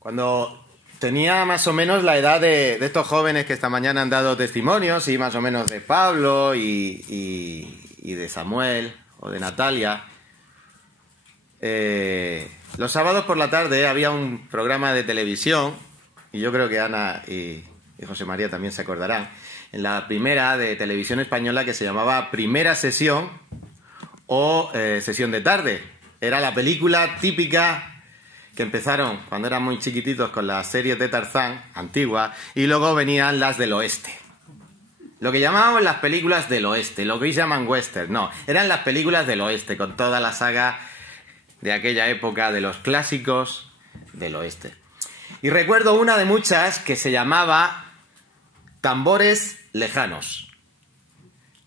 Cuando tenía más o menos la edad de estos jóvenes que esta mañana han dado testimonios, y más o menos de Pablo y de Samuel o de Natalia, los sábados por la tarde había un programa de televisión, y yo creo que Ana y José María también se acordarán, en la primera de televisión española, que se llamaba Primera Sesión o Sesión de Tarde. Era la película típica que empezaron cuando eran muy chiquititos con las series de Tarzán, antiguas, y luego venían las del oeste. Lo que llamábamos las películas del oeste, lo que hoy llaman western, no, eran las películas del oeste, con toda la saga de aquella época de los clásicos del oeste. Y recuerdo una de muchas que se llamaba Tambores Lejanos.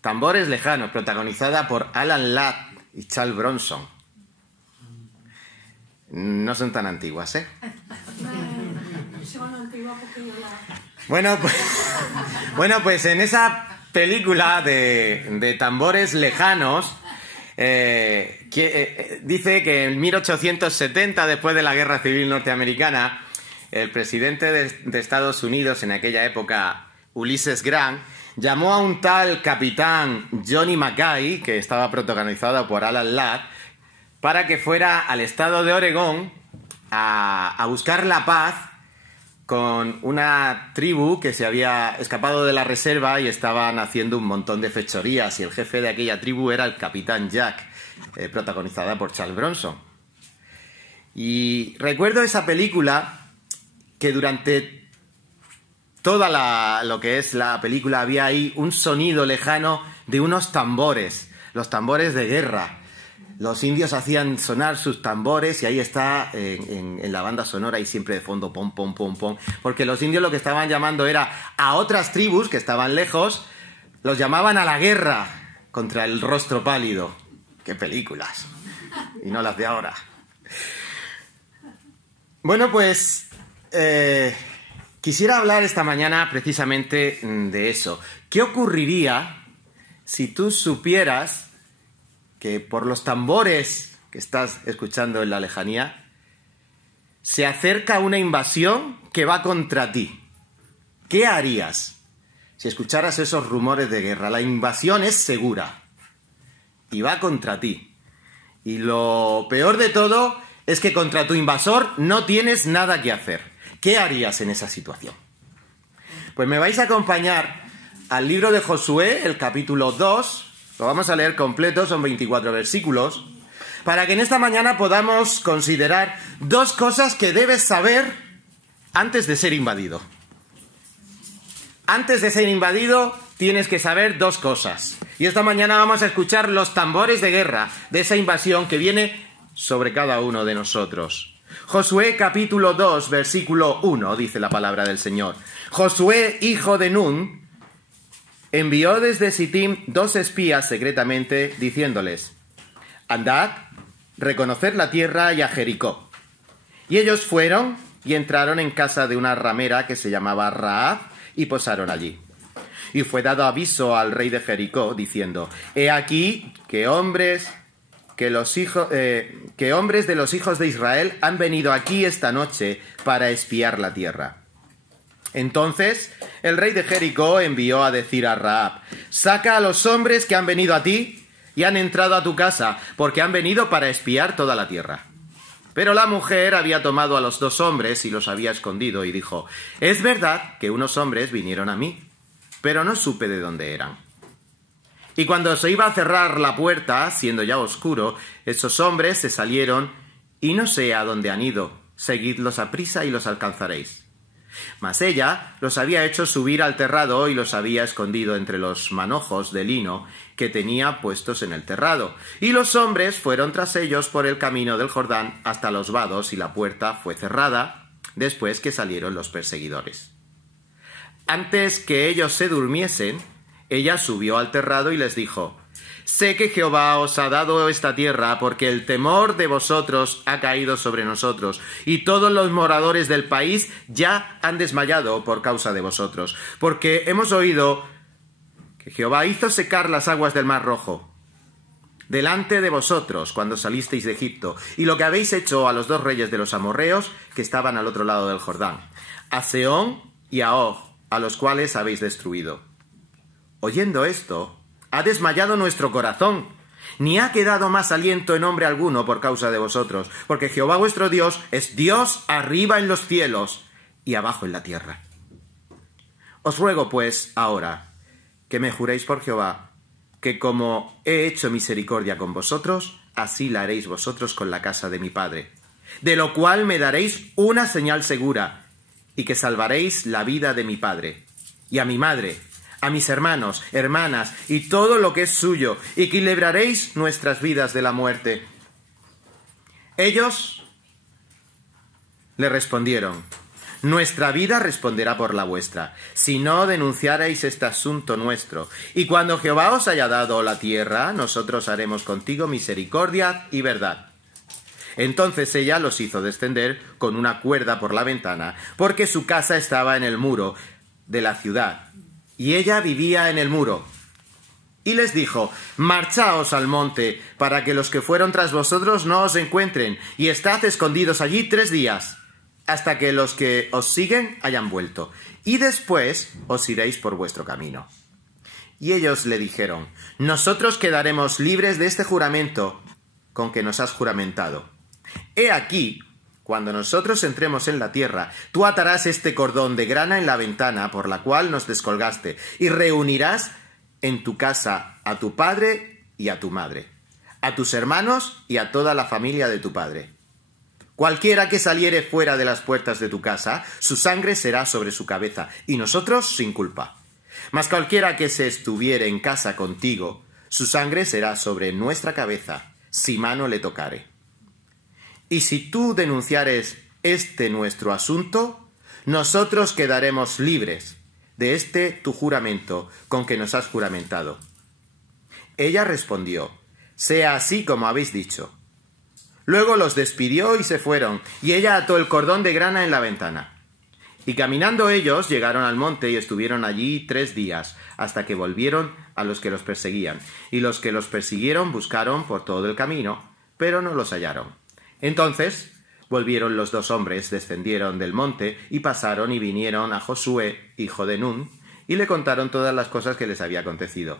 Tambores Lejanos, protagonizada por Alan Ladd y Charles Bronson. No son tan antiguas, ¿eh? Bueno, pues en esa película de Tambores Lejanos, dice que en 1870, después de la Guerra Civil Norteamericana, el presidente de Estados Unidos en aquella época, Ulysses Grant, llamó a un tal capitán Johnny Mackay, que estaba protagonizado por Alan Ladd, para que fuera al estado de Oregón a buscar la paz con una tribu que se había escapado de la reserva y estaban haciendo un montón de fechorías, y el jefe de aquella tribu era el capitán Jack, protagonizada por Charles Bronson. Y recuerdo esa película que durante toda lo que es la película había ahí un sonido lejano de unos tambores, los tambores de guerra. Los indios hacían sonar sus tambores, y ahí está en la banda sonora y siempre de fondo pom, pom, pom, pom. Porque los indios lo que estaban llamando era a otras tribus que estaban lejos, los llamaban a la guerra contra el rostro pálido. ¡Qué películas! Y no las de ahora. Bueno, pues quisiera hablar esta mañana precisamente de eso. ¿Qué ocurriría si tú supieras que por los tambores que estás escuchando en la lejanía se acerca una invasión que va contra ti? ¿Qué harías si escucharas esos rumores de guerra? La invasión es segura y va contra ti. Y lo peor de todo es que contra tu invasor no tienes nada que hacer. ¿Qué harías en esa situación? Pues me vais a acompañar al libro de Josué, el capítulo 2, lo vamos a leer completo, son 24 versículos, para que en esta mañana podamos considerar dos cosas que debes saber antes de ser invadido. Antes de ser invadido tienes que saber dos cosas. Y esta mañana vamos a escuchar los tambores de guerra de esa invasión que viene sobre cada uno de nosotros. Josué capítulo 2, versículo 1, dice la palabra del Señor. Josué, hijo de Nun, envió desde Sittim 2 espías secretamente, diciéndoles: andad, reconocer la tierra y a Jericó. Y ellos fueron y entraron en casa de una ramera que se llamaba Rahab, y posaron allí. Y fue dado aviso al rey de Jericó, diciendo: he aquí que hombres de los hijos de Israel han venido aquí esta noche para espiar la tierra. Entonces el rey de Jericó envió a decir a Rahab: saca a los hombres que han venido a ti y han entrado a tu casa, porque han venido para espiar toda la tierra. Pero la mujer había tomado a los 2 hombres y los había escondido, y dijo: es verdad que unos hombres vinieron a mí, pero no supe de dónde eran. Y cuando se iba a cerrar la puerta, siendo ya oscuro, esos hombres se salieron, y no sé a dónde han ido. Seguidlos aprisa y los alcanzaréis. Mas ella los había hecho subir al terrado y los había escondido entre los manojos de lino que tenía puestos en el terrado. Y los hombres fueron tras ellos por el camino del Jordán hasta los vados, y la puerta fue cerrada después que salieron los perseguidores. Antes que ellos se durmiesen, ella subió al terrado y les dijo: sé que Jehová os ha dado esta tierra, porque el temor de vosotros ha caído sobre nosotros, y todos los moradores del país ya han desmayado por causa de vosotros, porque hemos oído que Jehová hizo secar las aguas del Mar Rojo. delante de vosotros cuando salisteis de Egipto, y lo que habéis hecho a los 2 reyes de los amorreos que estaban al otro lado del Jordán, a Sehón y a Og, a los cuales habéis destruido. Oyendo esto, ha desmayado nuestro corazón, ni ha quedado más aliento en hombre alguno por causa de vosotros, porque Jehová vuestro Dios es Dios arriba en los cielos y abajo en la tierra. Os ruego, pues, ahora, que me juréis por Jehová, que como he hecho misericordia con vosotros, así la haréis vosotros con la casa de mi padre, de lo cual me daréis una señal segura, y que salvaréis la vida de mi padre, y a mi madre, a mis hermanos, hermanas, y todo lo que es suyo, y que libraréis nuestras vidas de la muerte. Ellos le respondieron: nuestra vida responderá por la vuestra, si no denunciareis este asunto nuestro. Y cuando Jehová os haya dado la tierra, nosotros haremos contigo misericordia y verdad. Entonces ella los hizo descender con una cuerda por la ventana, porque su casa estaba en el muro de la ciudad, y ella vivía en el muro. Y les dijo: marchaos al monte, para que los que fueron tras vosotros no os encuentren, y estad escondidos allí 3 días. Hasta que los que os siguen hayan vuelto, y después os iréis por vuestro camino. Y ellos le dijeron: nosotros quedaremos libres de este juramento con que nos has juramentado. He aquí, cuando nosotros entremos en la tierra, tú atarás este cordón de grana en la ventana por la cual nos descolgaste, y reunirás en tu casa a tu padre y a tu madre, a tus hermanos y a toda la familia de tu padre. Cualquiera que saliere fuera de las puertas de tu casa, su sangre será sobre su cabeza, y nosotros sin culpa. Mas cualquiera que se estuviere en casa contigo, su sangre será sobre nuestra cabeza, si mano le tocare. Y si tú denunciares este nuestro asunto, nosotros quedaremos libres de este tu juramento con que nos has juramentado. Ella respondió: sea así como habéis dicho. Luego los despidió y se fueron, y ella ató el cordón de grana en la ventana. Y caminando ellos llegaron al monte y estuvieron allí 3 días, hasta que volvieron a los que los perseguían. Y los que los persiguieron buscaron por todo el camino, pero no los hallaron. Entonces volvieron los 2 hombres, descendieron del monte, y pasaron y vinieron a Josué, hijo de Nun, y le contaron todas las cosas que les había acontecido.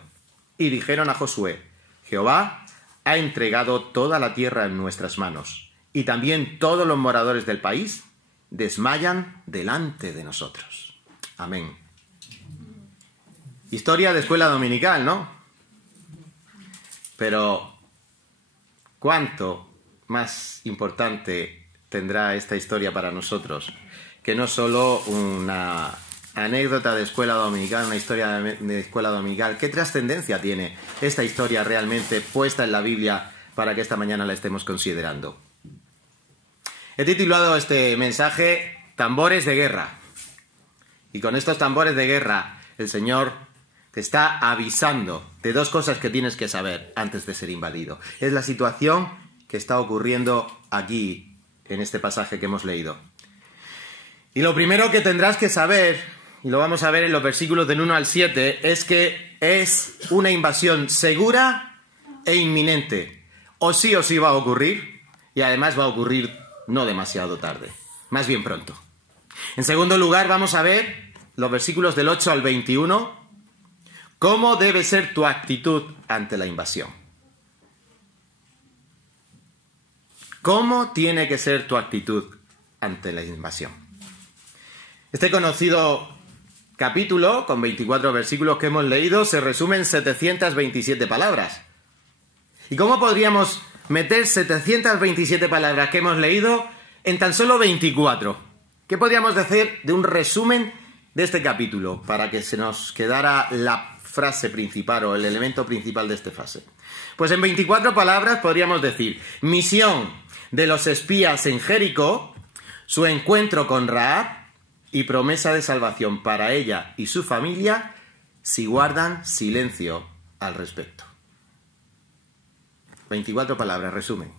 Y dijeron a Josué: Jehová ha entregado toda la tierra en nuestras manos, y también todos los moradores del país desmayan delante de nosotros. Amén. Historia de escuela dominical, ¿no? Pero ¿cuánto más importante tendrá esta historia para nosotros que no solo una anécdota de escuela dominical, una historia de escuela dominical? ¿Qué trascendencia tiene esta historia realmente puesta en la Biblia para que esta mañana la estemos considerando? He titulado este mensaje Tambores de guerra. Y con estos tambores de guerra, el Señor te está avisando de 2 cosas que tienes que saber antes de ser invadido. Es la situación que está ocurriendo aquí, en este pasaje que hemos leído. Y lo primero que tendrás que saber, y lo vamos a ver en los versículos del 1 al 7, es que es una invasión segura e inminente. O sí va a ocurrir, y además va a ocurrir no demasiado tarde, más bien pronto. En segundo lugar, vamos a ver los versículos del 8 al 21, cómo debe ser tu actitud ante la invasión. ¿Cómo tiene que ser tu actitud ante la invasión? Este conocido capítulo, con 24 versículos que hemos leído, se resume en 727 palabras. ¿Y cómo podríamos meter 727 palabras que hemos leído en tan solo 24? ¿Qué podríamos decir de un resumen de este capítulo para que se nos quedara la frase principal o el elemento principal de esta frase? Pues en 24 palabras podríamos decir: misión de los espías en Jericó, su encuentro con Rahab, y promesa de salvación para ella y su familia si guardan silencio al respecto. 24 palabras, resumen.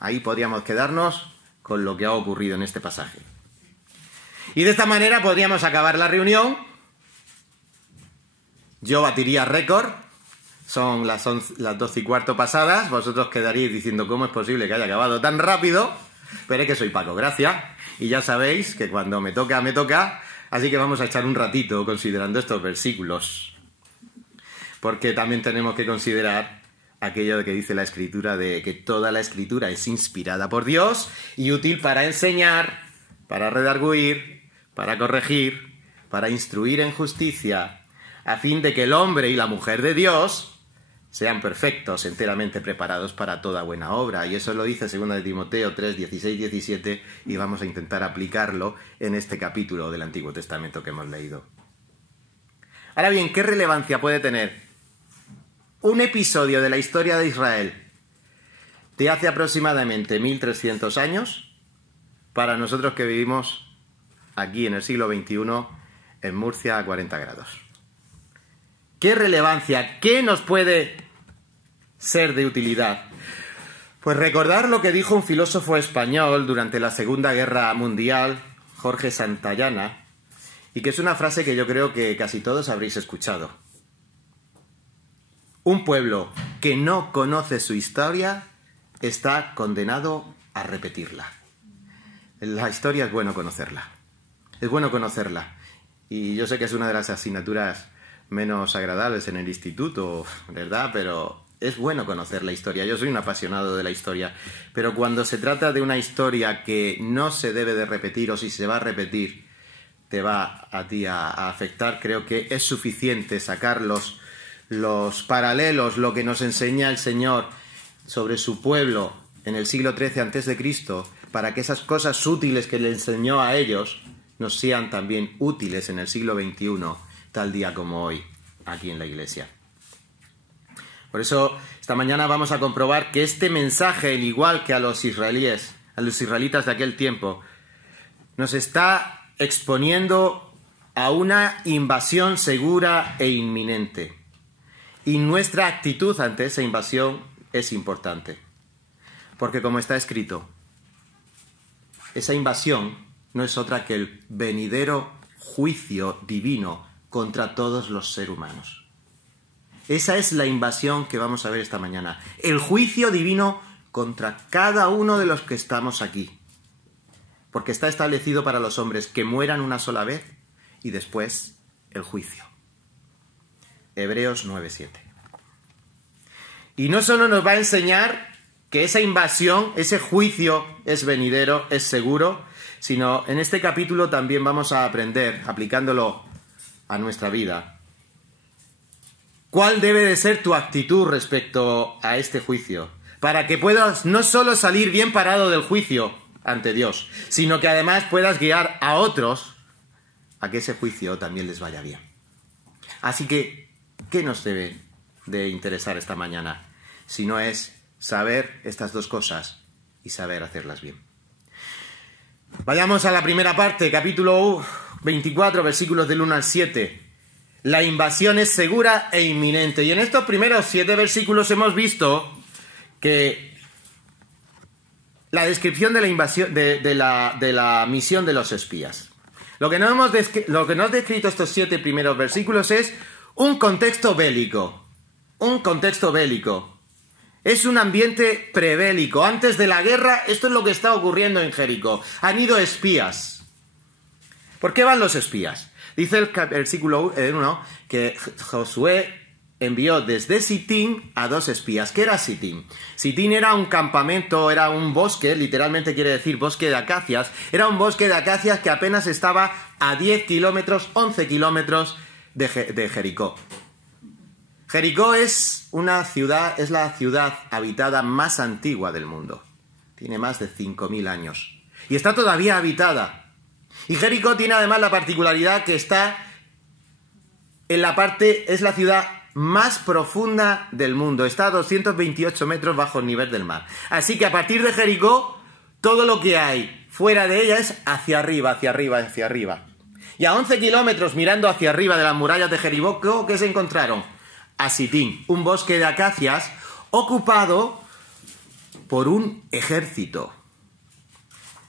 Ahí podríamos quedarnos con lo que ha ocurrido en este pasaje. Y de esta manera podríamos acabar la reunión. Yo batiría récord, son las 12:15 pasadas. Vosotros quedaréis diciendo cómo es posible que haya acabado tan rápido, pero es que soy Paco Gracia y ya sabéis que cuando me toca, me toca. Así que vamos a echar un ratito considerando estos versículos, porque también tenemos que considerar aquello que dice la Escritura, de que toda la Escritura es inspirada por Dios y útil para enseñar, para redarguir, para corregir, para instruir en justicia, a fin de que el hombre y la mujer de Dios sean perfectos, enteramente preparados para toda buena obra. Y eso lo dice 2 de Timoteo 3, 16, 17, y vamos a intentar aplicarlo en este capítulo del Antiguo Testamento que hemos leído. Ahora bien, ¿qué relevancia puede tener un episodio de la historia de Israel de hace aproximadamente 1300 años para nosotros que vivimos aquí en el siglo XXI en Murcia a 40 grados? ¿Qué relevancia? ¿Qué nos puede ser de utilidad? Pues recordar lo que dijo un filósofo español durante la Segunda Guerra Mundial, Jorge Santayana, y que es una frase que yo creo que casi todos habréis escuchado. Un pueblo que no conoce su historia está condenado a repetirla. La historia es bueno conocerla. Es bueno conocerla. Y yo sé que es una de las asignaturas menos agradables en el instituto, ¿verdad? Pero es bueno conocer la historia. Yo soy un apasionado de la historia. Pero cuando se trata de una historia que no se debe de repetir, o si se va a repetir, te va a ti a afectar, creo que es suficiente sacar los paralelos, lo que nos enseña el Señor sobre su pueblo en el siglo XIII a.C., para que esas cosas útiles que le enseñó a ellos nos sean también útiles en el siglo XXI, tal día como hoy, aquí en la Iglesia. Por eso, esta mañana vamos a comprobar que este mensaje, al igual que a los israelíes, a los israelitas de aquel tiempo, nos está exponiendo a una invasión segura e inminente. Y nuestra actitud ante esa invasión es importante. Porque como está escrito, esa invasión no es otra que el venidero juicio divino contra todos los seres humanos. Esa es la invasión que vamos a ver esta mañana. El juicio divino contra cada uno de los que estamos aquí. Porque está establecido para los hombres que mueran una sola vez y después el juicio. Hebreos 9:7. Y no solo nos va a enseñar que esa invasión, ese juicio es venidero, es seguro, sino en este capítulo también vamos a aprender, aplicándolo a nuestra vida, cuál debe de ser tu actitud respecto a este juicio, para que puedas no solo salir bien parado del juicio ante Dios, sino que además puedas guiar a otros a que ese juicio también les vaya bien. Así que, ¿qué nos debe de interesar esta mañana? Si no es saber estas dos cosas y saber hacerlas bien. Vayamos a la primera parte, capítulo 24, versículos del 1 al 7. La invasión es segura e inminente. Y en estos primeros 7 versículos hemos visto que la descripción de la invasión, de la misión de los espías. Lo que nos ha descrito estos 7 primeros versículos es un contexto bélico. Un contexto bélico. Es un ambiente prebélico. Antes de la guerra, esto es lo que está ocurriendo en Jericó. Han ido espías. ¿Por qué van los espías? Dice el versículo 1 que Josué envió desde Sitín a 2 espías. ¿Qué era Sitín? Sitín era un campamento, era un bosque, literalmente quiere decir bosque de acacias. Era un bosque de acacias que apenas estaba a 10 kilómetros, 11 kilómetros de Jericó. Jericó es la ciudad habitada más antigua del mundo. Tiene más de 5.000 años. Y está todavía habitada. Y Jericó tiene además la particularidad que está en es la ciudad más profunda del mundo. Está a 228 metros bajo el nivel del mar. Así que a partir de Jericó, todo lo que hay fuera de ella es hacia arriba, hacia arriba, hacia arriba. Y a 11 kilómetros mirando hacia arriba de las murallas de Jericó, ¿qué se encontraron? A Sitín, un bosque de acacias ocupado por un ejército.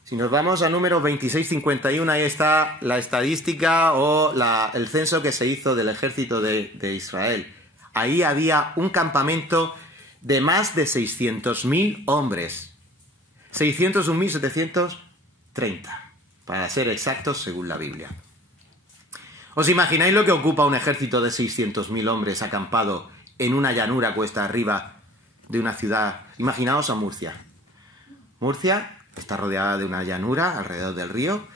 Si nos vamos a número 2651, ahí está la estadística o el censo que se hizo del ejército de Israel. Ahí había un campamento de más de 600.000 hombres. 601.730, para ser exactos según la Biblia. ¿Os imagináis lo que ocupa un ejército de 600.000 hombres acampado en una llanura cuesta arriba de una ciudad? Imaginaos a Murcia. Murcia está rodeada de una llanura alrededor del río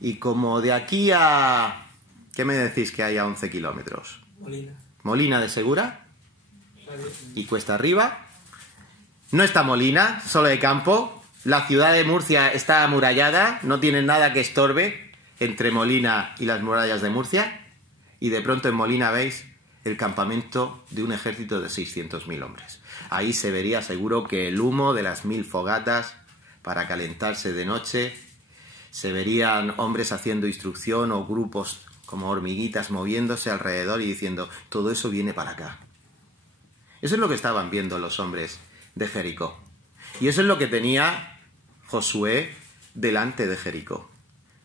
y como de aquí a... ¿Qué me decís que hay a 11 kilómetros? Molina de Segura y cuesta arriba. No está Molina, solo de campo. La ciudad de Murcia está amurallada, no tiene nada que estorbe entre Molina y las murallas de Murcia. Y de pronto en Molina veis el campamento de un ejército de 600.000 hombres. Ahí se vería seguro que el humo de las 1000 fogatas para calentarse de noche, se verían hombres haciendo instrucción o grupos como hormiguitas moviéndose alrededor y diciendo, todo eso viene para acá. Eso es lo que estaban viendo los hombres de Jericó. Y eso es lo que tenía Josué delante de Jericó.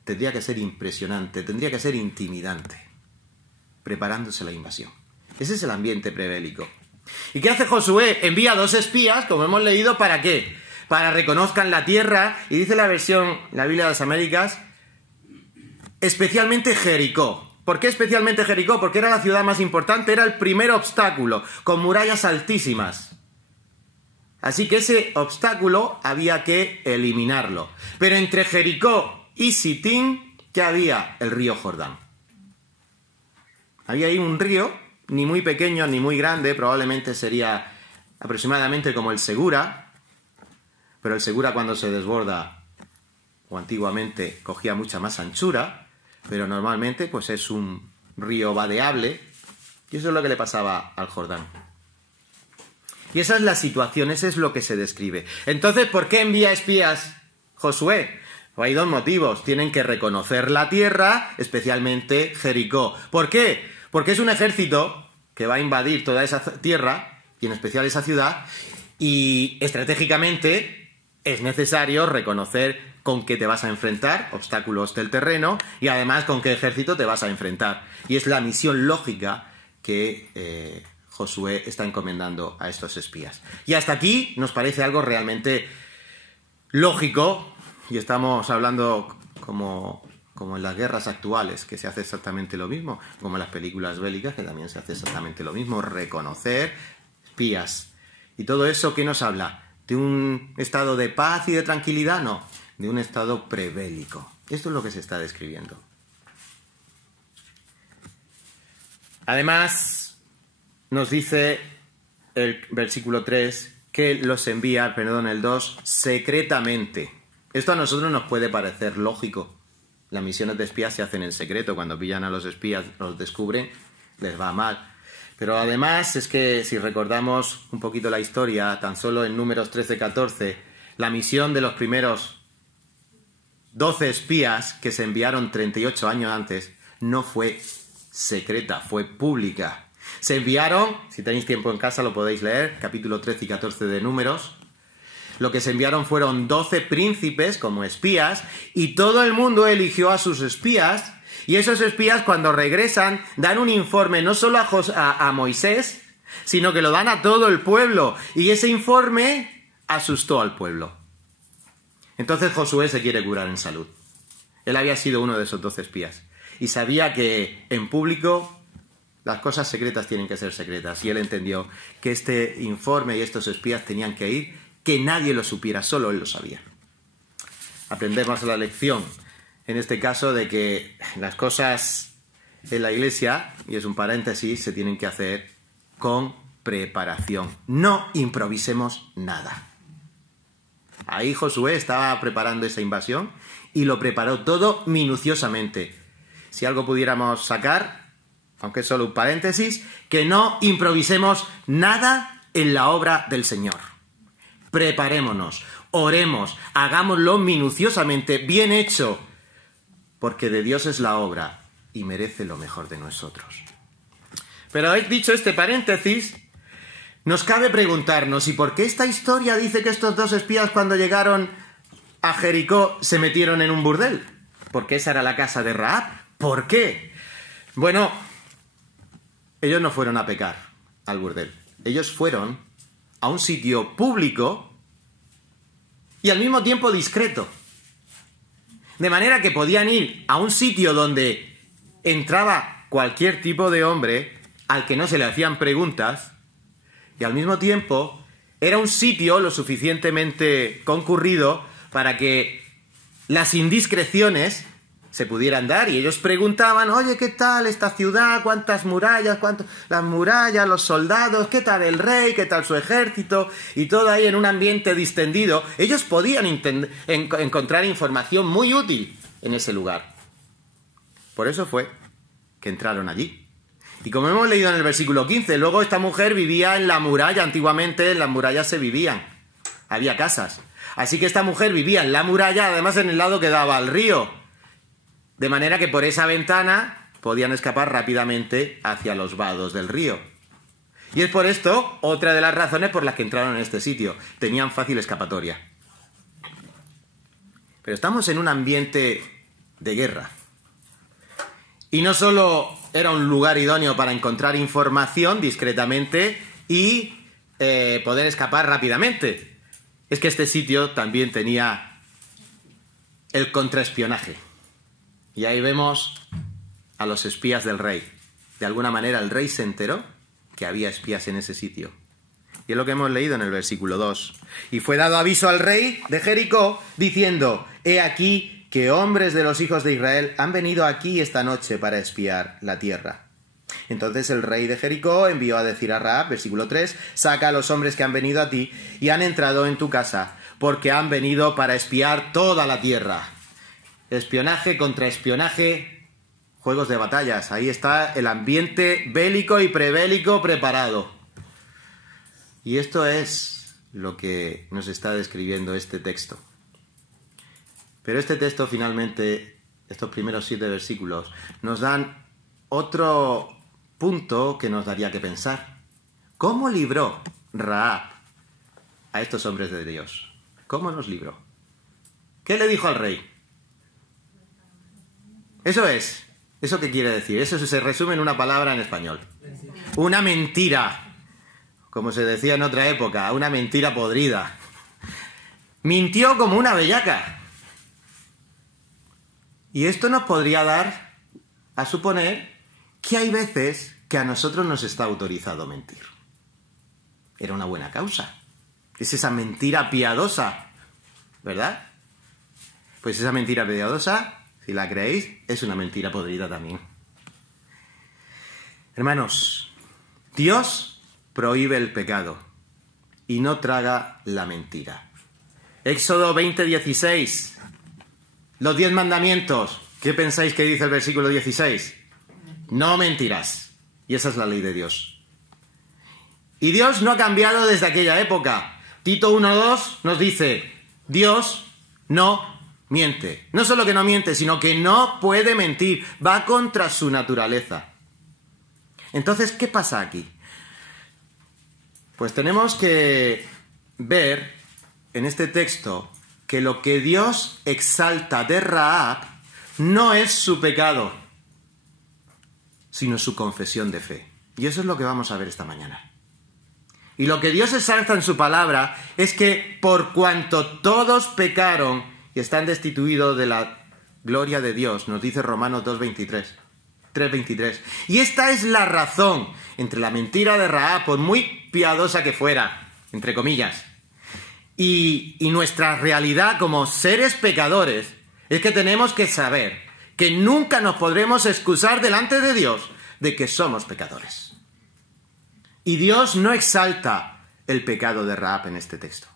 Tendría que ser impresionante, tendría que ser intimidante, preparándose la invasión. Ese es el ambiente prebélico. ¿Y qué hace Josué? Envía 2 espías, como hemos leído, ¿para qué? Para reconozcan la tierra, y dice la versión, la Biblia de las Américas, especialmente Jericó. ¿Por qué especialmente Jericó? Porque era la ciudad más importante, era el primer obstáculo, con murallas altísimas. Así que ese obstáculo había que eliminarlo. Pero entre Jericó y Sitín, ¿qué había? El río Jordán. Había ahí un río, ni muy pequeño ni muy grande, probablemente sería aproximadamente como el Segura, pero el Segura cuando se desborda, o antiguamente cogía mucha más anchura, pero normalmente pues es un río vadeable, y eso es lo que le pasaba al Jordán. Y esa es la situación, ese es lo que se describe. Entonces, ¿por qué envía espías Josué? Pues hay 2 motivos. Tienen que reconocer la tierra, especialmente Jericó. ¿Por qué? Porque es un ejército que va a invadir toda esa tierra, y en especial esa ciudad, y estratégicamente es necesario reconocer con qué te vas a enfrentar, obstáculos del terreno, y además con qué ejército te vas a enfrentar. Y es la misión lógica que Josué está encomendando a estos espías. Y hasta aquí nos parece algo realmente lógico, y estamos hablando como en las guerras actuales, que se hace exactamente lo mismo, como en las películas bélicas, que también se hace exactamente lo mismo, reconocer espías. ¿Y todo eso qué nos habla? ¿De un estado de paz y de tranquilidad? No, de un estado prebélico. Esto es lo que se está describiendo. Además, nos dice el versículo 3 que los envía, el 2, secretamente. Esto a nosotros nos puede parecer lógico. Las misiones de espías se hacen en secreto. Cuando pillan a los espías, los descubren, les va mal. Pero además es que si recordamos un poquito la historia, tan solo en Números 13-14, la misión de los primeros 12 espías que se enviaron 38 años antes no fue secreta, fue pública. Se enviaron, si tenéis tiempo en casa lo podéis leer, capítulo 13 y 14 de Números. Lo que se enviaron fueron 12 príncipes como espías y todo el mundo eligió a sus espías, y esos espías cuando regresan dan un informe no solo a Moisés, sino que lo dan a todo el pueblo, y ese informe asustó al pueblo. Entonces Josué se quiere curar en salud. Él había sido uno de esos 12 espías y sabía que en público las cosas secretas tienen que ser secretas, y él entendió que este informe y estos espías tenían que ir, que nadie lo supiera, solo él lo sabía. Aprendemos la lección, en este caso, de que las cosas en la iglesia, y es un paréntesis, se tienen que hacer con preparación. No improvisemos nada. Ahí Josué estaba preparando esa invasión y lo preparó todo minuciosamente. Si algo pudiéramos sacar, aunque es solo un paréntesis, que no improvisemos nada en la obra del Señor. Preparémonos, oremos, hagámoslo minuciosamente, bien hecho, porque de Dios es la obra y merece lo mejor de nosotros. Pero dicho este paréntesis, nos cabe preguntarnos, ¿y por qué esta historia dice que estos 2 espías cuando llegaron a Jericó se metieron en un burdel? Porque esa era la casa de Rahab. ¿Por qué? Bueno, ellos no fueron a pecar. al burdel. Ellos fueron a un sitio público y al mismo tiempo discreto. De manera que podían ir a un sitio donde entraba cualquier tipo de hombre al que no se le hacían preguntas, y al mismo tiempo era un sitio lo suficientemente concurrido para que las indiscreciones se pudieran dar, y ellos preguntaban: oye, ¿qué tal esta ciudad? ¿Cuántas murallas? Las murallas, los soldados, ¿qué tal el rey? ¿Qué tal su ejército? Y todo ahí en un ambiente distendido. Ellos podían encontrar información muy útil en ese lugar. Por eso fue que entraron allí. Y como hemos leído en el versículo 15, luego esta mujer vivía en la muralla. Antiguamente en las murallas se vivían, había casas. Así que esta mujer vivía en la muralla, además en el lado que daba al río. De manera que por esa ventana podían escapar rápidamente hacia los vados del río. Y es por esto otra de las razones por las que entraron en este sitio. Tenían fácil escapatoria. Pero estamos en un ambiente de guerra. Y no solo era un lugar idóneo para encontrar información discretamente y poder escapar rápidamente. Es que este sitio también tenía el contraespionaje. Y ahí vemos a los espías del rey. De alguna manera el rey se enteró que había espías en ese sitio. Y es lo que hemos leído en el versículo 2. Y fue dado aviso al rey de Jericó, diciendo: he aquí que hombres de los hijos de Israel han venido aquí esta noche para espiar la tierra. Entonces el rey de Jericó envió a decir a Rahab, versículo 3, saca a los hombres que han venido a ti y han entrado en tu casa, porque han venido para espiar toda la tierra. Espionaje contra espionaje, juegos de batallas. Ahí está el ambiente bélico y prebélico preparado. Y esto es lo que nos está describiendo este texto. Pero este texto finalmente, estos primeros 7 versículos, nos dan otro punto que nos daría que pensar. ¿Cómo libró Rahab a estos hombres de Dios? ¿Cómo los libró? ¿Qué le dijo al rey? Eso es. ¿Eso qué quiere decir? Eso se resume en una palabra en español. Una mentira. Como se decía en otra época, una mentira podrida. Mintió como una bellaca. Y esto nos podría dar a suponer que hay veces que a nosotros nos está autorizado mentir. Era una buena causa. Es esa mentira piadosa, ¿verdad? Pues esa mentira piadosa, si la creéis, es una mentira podrida también. Hermanos, Dios prohíbe el pecado y no traga la mentira. Éxodo 20:16. Los 10 mandamientos. ¿Qué pensáis que dice el versículo 16? No mentirás. Y esa es la ley de Dios. Y Dios no ha cambiado desde aquella época. Tito 1:2 nos dice: Dios no miente. No solo que no miente, sino que no puede mentir. Va contra su naturaleza. Entonces, ¿qué pasa aquí? Pues tenemos que ver en este texto que lo que Dios exalta de Rahab no es su pecado, sino su confesión de fe. Y eso es lo que vamos a ver esta mañana. Y lo que Dios exalta en su palabra es que por cuanto todos pecaron y están destituidos de la gloria de Dios, nos dice Romanos 3:23. Y esta es la razón entre la mentira de Rahab, por muy piadosa que fuera, entre comillas, y nuestra realidad como seres pecadores, es que tenemos que saber que nunca nos podremos excusar delante de Dios de que somos pecadores. Y Dios no exalta el pecado de Rahab en este texto.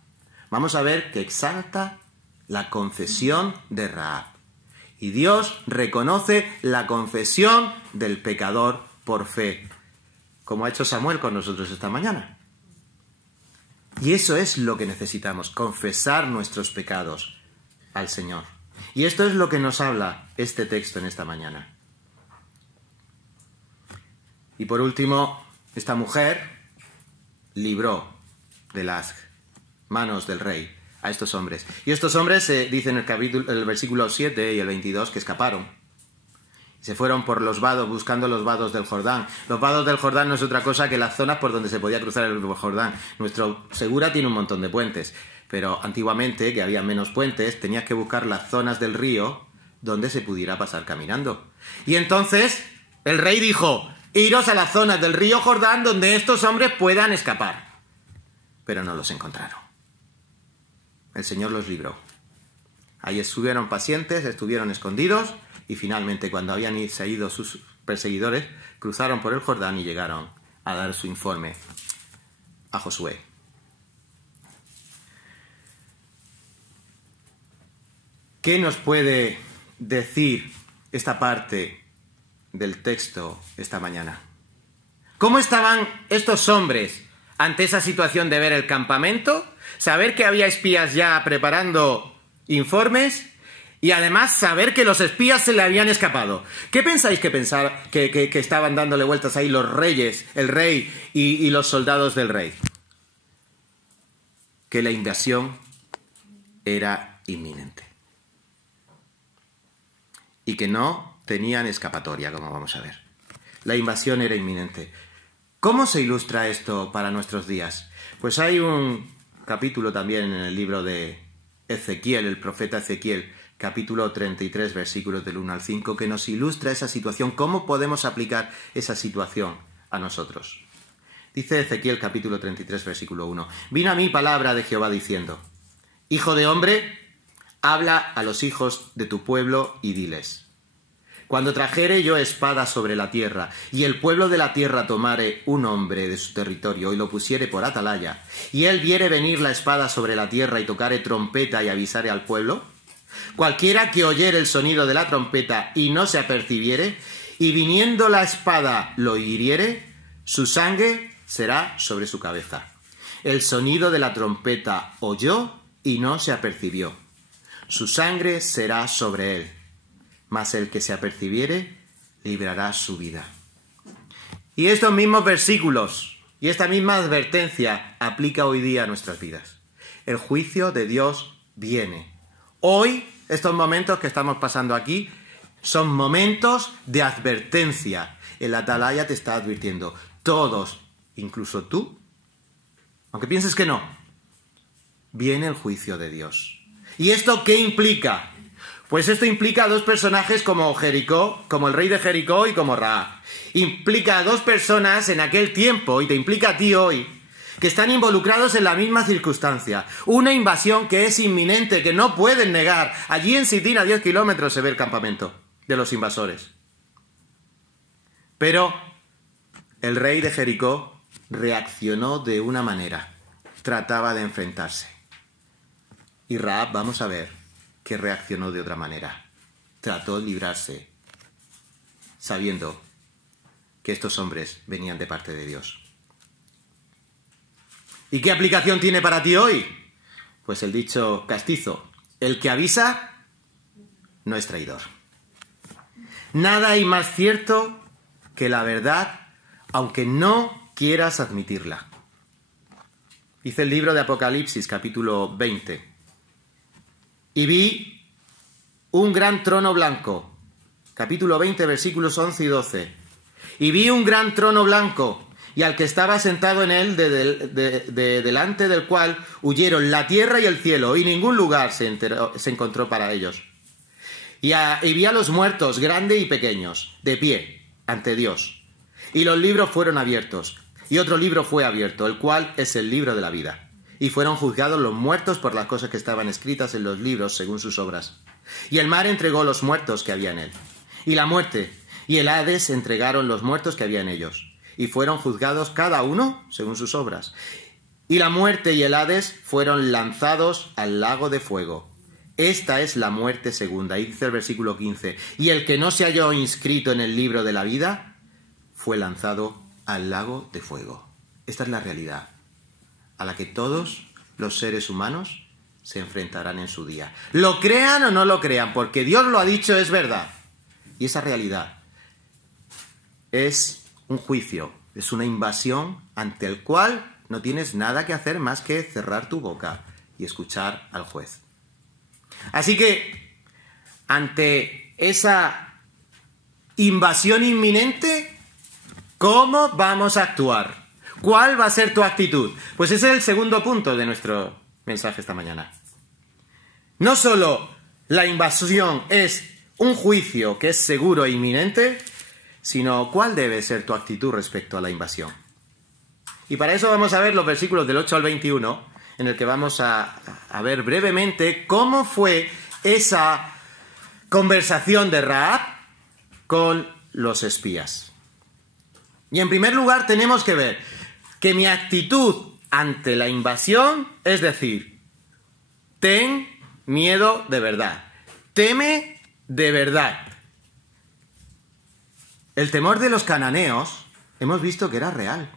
Vamos a ver que exalta la confesión de Rahab. Y Dios reconoce la confesión del pecador por fe, como ha hecho Samuel con nosotros esta mañana. Y eso es lo que necesitamos, confesar nuestros pecados al Señor. Y esto es lo que nos habla este texto en esta mañana. Y por último, esta mujer libró de las manos del rey a estos hombres. Y estos hombres, dice en el versículo 7 y el 22, que escaparon. Se fueron por los vados, buscando los vados del Jordán. Los vados del Jordán no es otra cosa que las zonas por donde se podía cruzar el Jordán. Nuestro Segura tiene un montón de puentes, pero antiguamente, que había menos puentes, tenías que buscar las zonas del río donde se pudiera pasar caminando. Y entonces el rey dijo: iros a las zonas del río Jordán donde estos hombres puedan escapar. Pero no los encontraron. El Señor los libró. Ahí estuvieron pacientes, estuvieron escondidos, y finalmente, cuando habían ido sus perseguidores, cruzaron por el Jordán y llegaron a dar su informe a Josué. ¿Qué nos puede decir esta parte del texto esta mañana? ¿Cómo estaban estos hombres ante esa situación de ver el campamento, saber que había espías ya preparando informes y además saber que los espías se le habían escapado? ¿Qué pensáis que estaban dándole vueltas ahí los reyes, el rey y los soldados del rey? Que la invasión era inminente y que no tenían escapatoria, como vamos a ver. La invasión era inminente. ¿Cómo se ilustra esto para nuestros días? Pues hay un capítulo también en el libro de Ezequiel, el profeta Ezequiel, capítulo 33, versículos del 1 al 5, que nos ilustra esa situación, cómo podemos aplicar esa situación a nosotros. Dice Ezequiel, capítulo 33, versículo 1, «Vino a mí palabra de Jehová diciendo, Hijo de hombre, habla a los hijos de tu pueblo y diles, cuando trajere yo espada sobre la tierra, y el pueblo de la tierra tomare un hombre de su territorio y lo pusiere por atalaya, y él viere venir la espada sobre la tierra y tocare trompeta y avisare al pueblo, cualquiera que oyere el sonido de la trompeta y no se apercibiere, y viniendo la espada lo hiriere, su sangre será sobre su cabeza. El sonido de la trompeta oyó y no se apercibió. Su sangre será sobre él, mas el que se apercibiere librará su vida». Y estos mismos versículos y esta misma advertencia aplica hoy día a nuestras vidas. El juicio de Dios viene. Hoy, estos momentos que estamos pasando aquí, son momentos de advertencia. El atalaya te está advirtiendo. Todos, incluso tú, aunque pienses que no, viene el juicio de Dios. ¿Y esto qué implica? Pues esto implica a dos personajes como Jericó, como el rey de Jericó y como Rahab. Implica a dos personas en aquel tiempo, y te implica a ti hoy, que están involucrados en la misma circunstancia. Una invasión que es inminente, que no pueden negar. Allí en Sitín, a 10 kilómetros, se ve el campamento de los invasores. Pero el rey de Jericó reaccionó de una manera. Trataba de enfrentarse. Y Rahab, vamos a ver, que reaccionó de otra manera. Trató de librarse, sabiendo que estos hombres venían de parte de Dios. ¿Y qué aplicación tiene para ti hoy? Pues el dicho castizo, el que avisa no es traidor. Nada hay más cierto que la verdad, aunque no quieras admitirla. Dice el libro de Apocalipsis, capítulo 20. «Y vi un gran trono blanco», capítulo 20, versículos 11 y 12. «Y vi un gran trono blanco, y al que estaba sentado en él, delante del cual huyeron la tierra y el cielo, y ningún lugar se encontró para ellos. Y vi a los muertos, grandes y pequeños, de pie, ante Dios. Y los libros fueron abiertos, y otro libro fue abierto, el cual es el libro de la vida. Y fueron juzgados los muertos por las cosas que estaban escritas en los libros según sus obras. Y el mar entregó los muertos que había en él. Y la muerte y el Hades entregaron los muertos que había en ellos. Y fueron juzgados cada uno según sus obras. Y la muerte y el Hades fueron lanzados al lago de fuego. Esta es la muerte segunda. Y dice el versículo 15. Y el que no se halló inscrito en el libro de la vida fue lanzado al lago de fuego. Esta es la realidad a la que todos los seres humanos se enfrentarán en su día. Lo crean o no lo crean, porque Dios lo ha dicho, es verdad. Y esa realidad es un juicio, es una invasión ante el cual no tienes nada que hacer más que cerrar tu boca y escuchar al juez. Así que, ante esa invasión inminente, ¿cómo vamos a actuar? ¿Cuál va a ser tu actitud? Pues ese es el segundo punto de nuestro mensaje esta mañana. No solo la invasión es un juicio que es seguro e inminente, sino cuál debe ser tu actitud respecto a la invasión. Y para eso vamos a ver los versículos del 8 al 21, en el que vamos a ver brevemente cómo fue esa conversación de Rahab con los espías. Y en primer lugar tenemos que ver que mi actitud ante la invasión es decir, ten miedo de verdad, teme de verdad. El temor de los cananeos hemos visto que era real.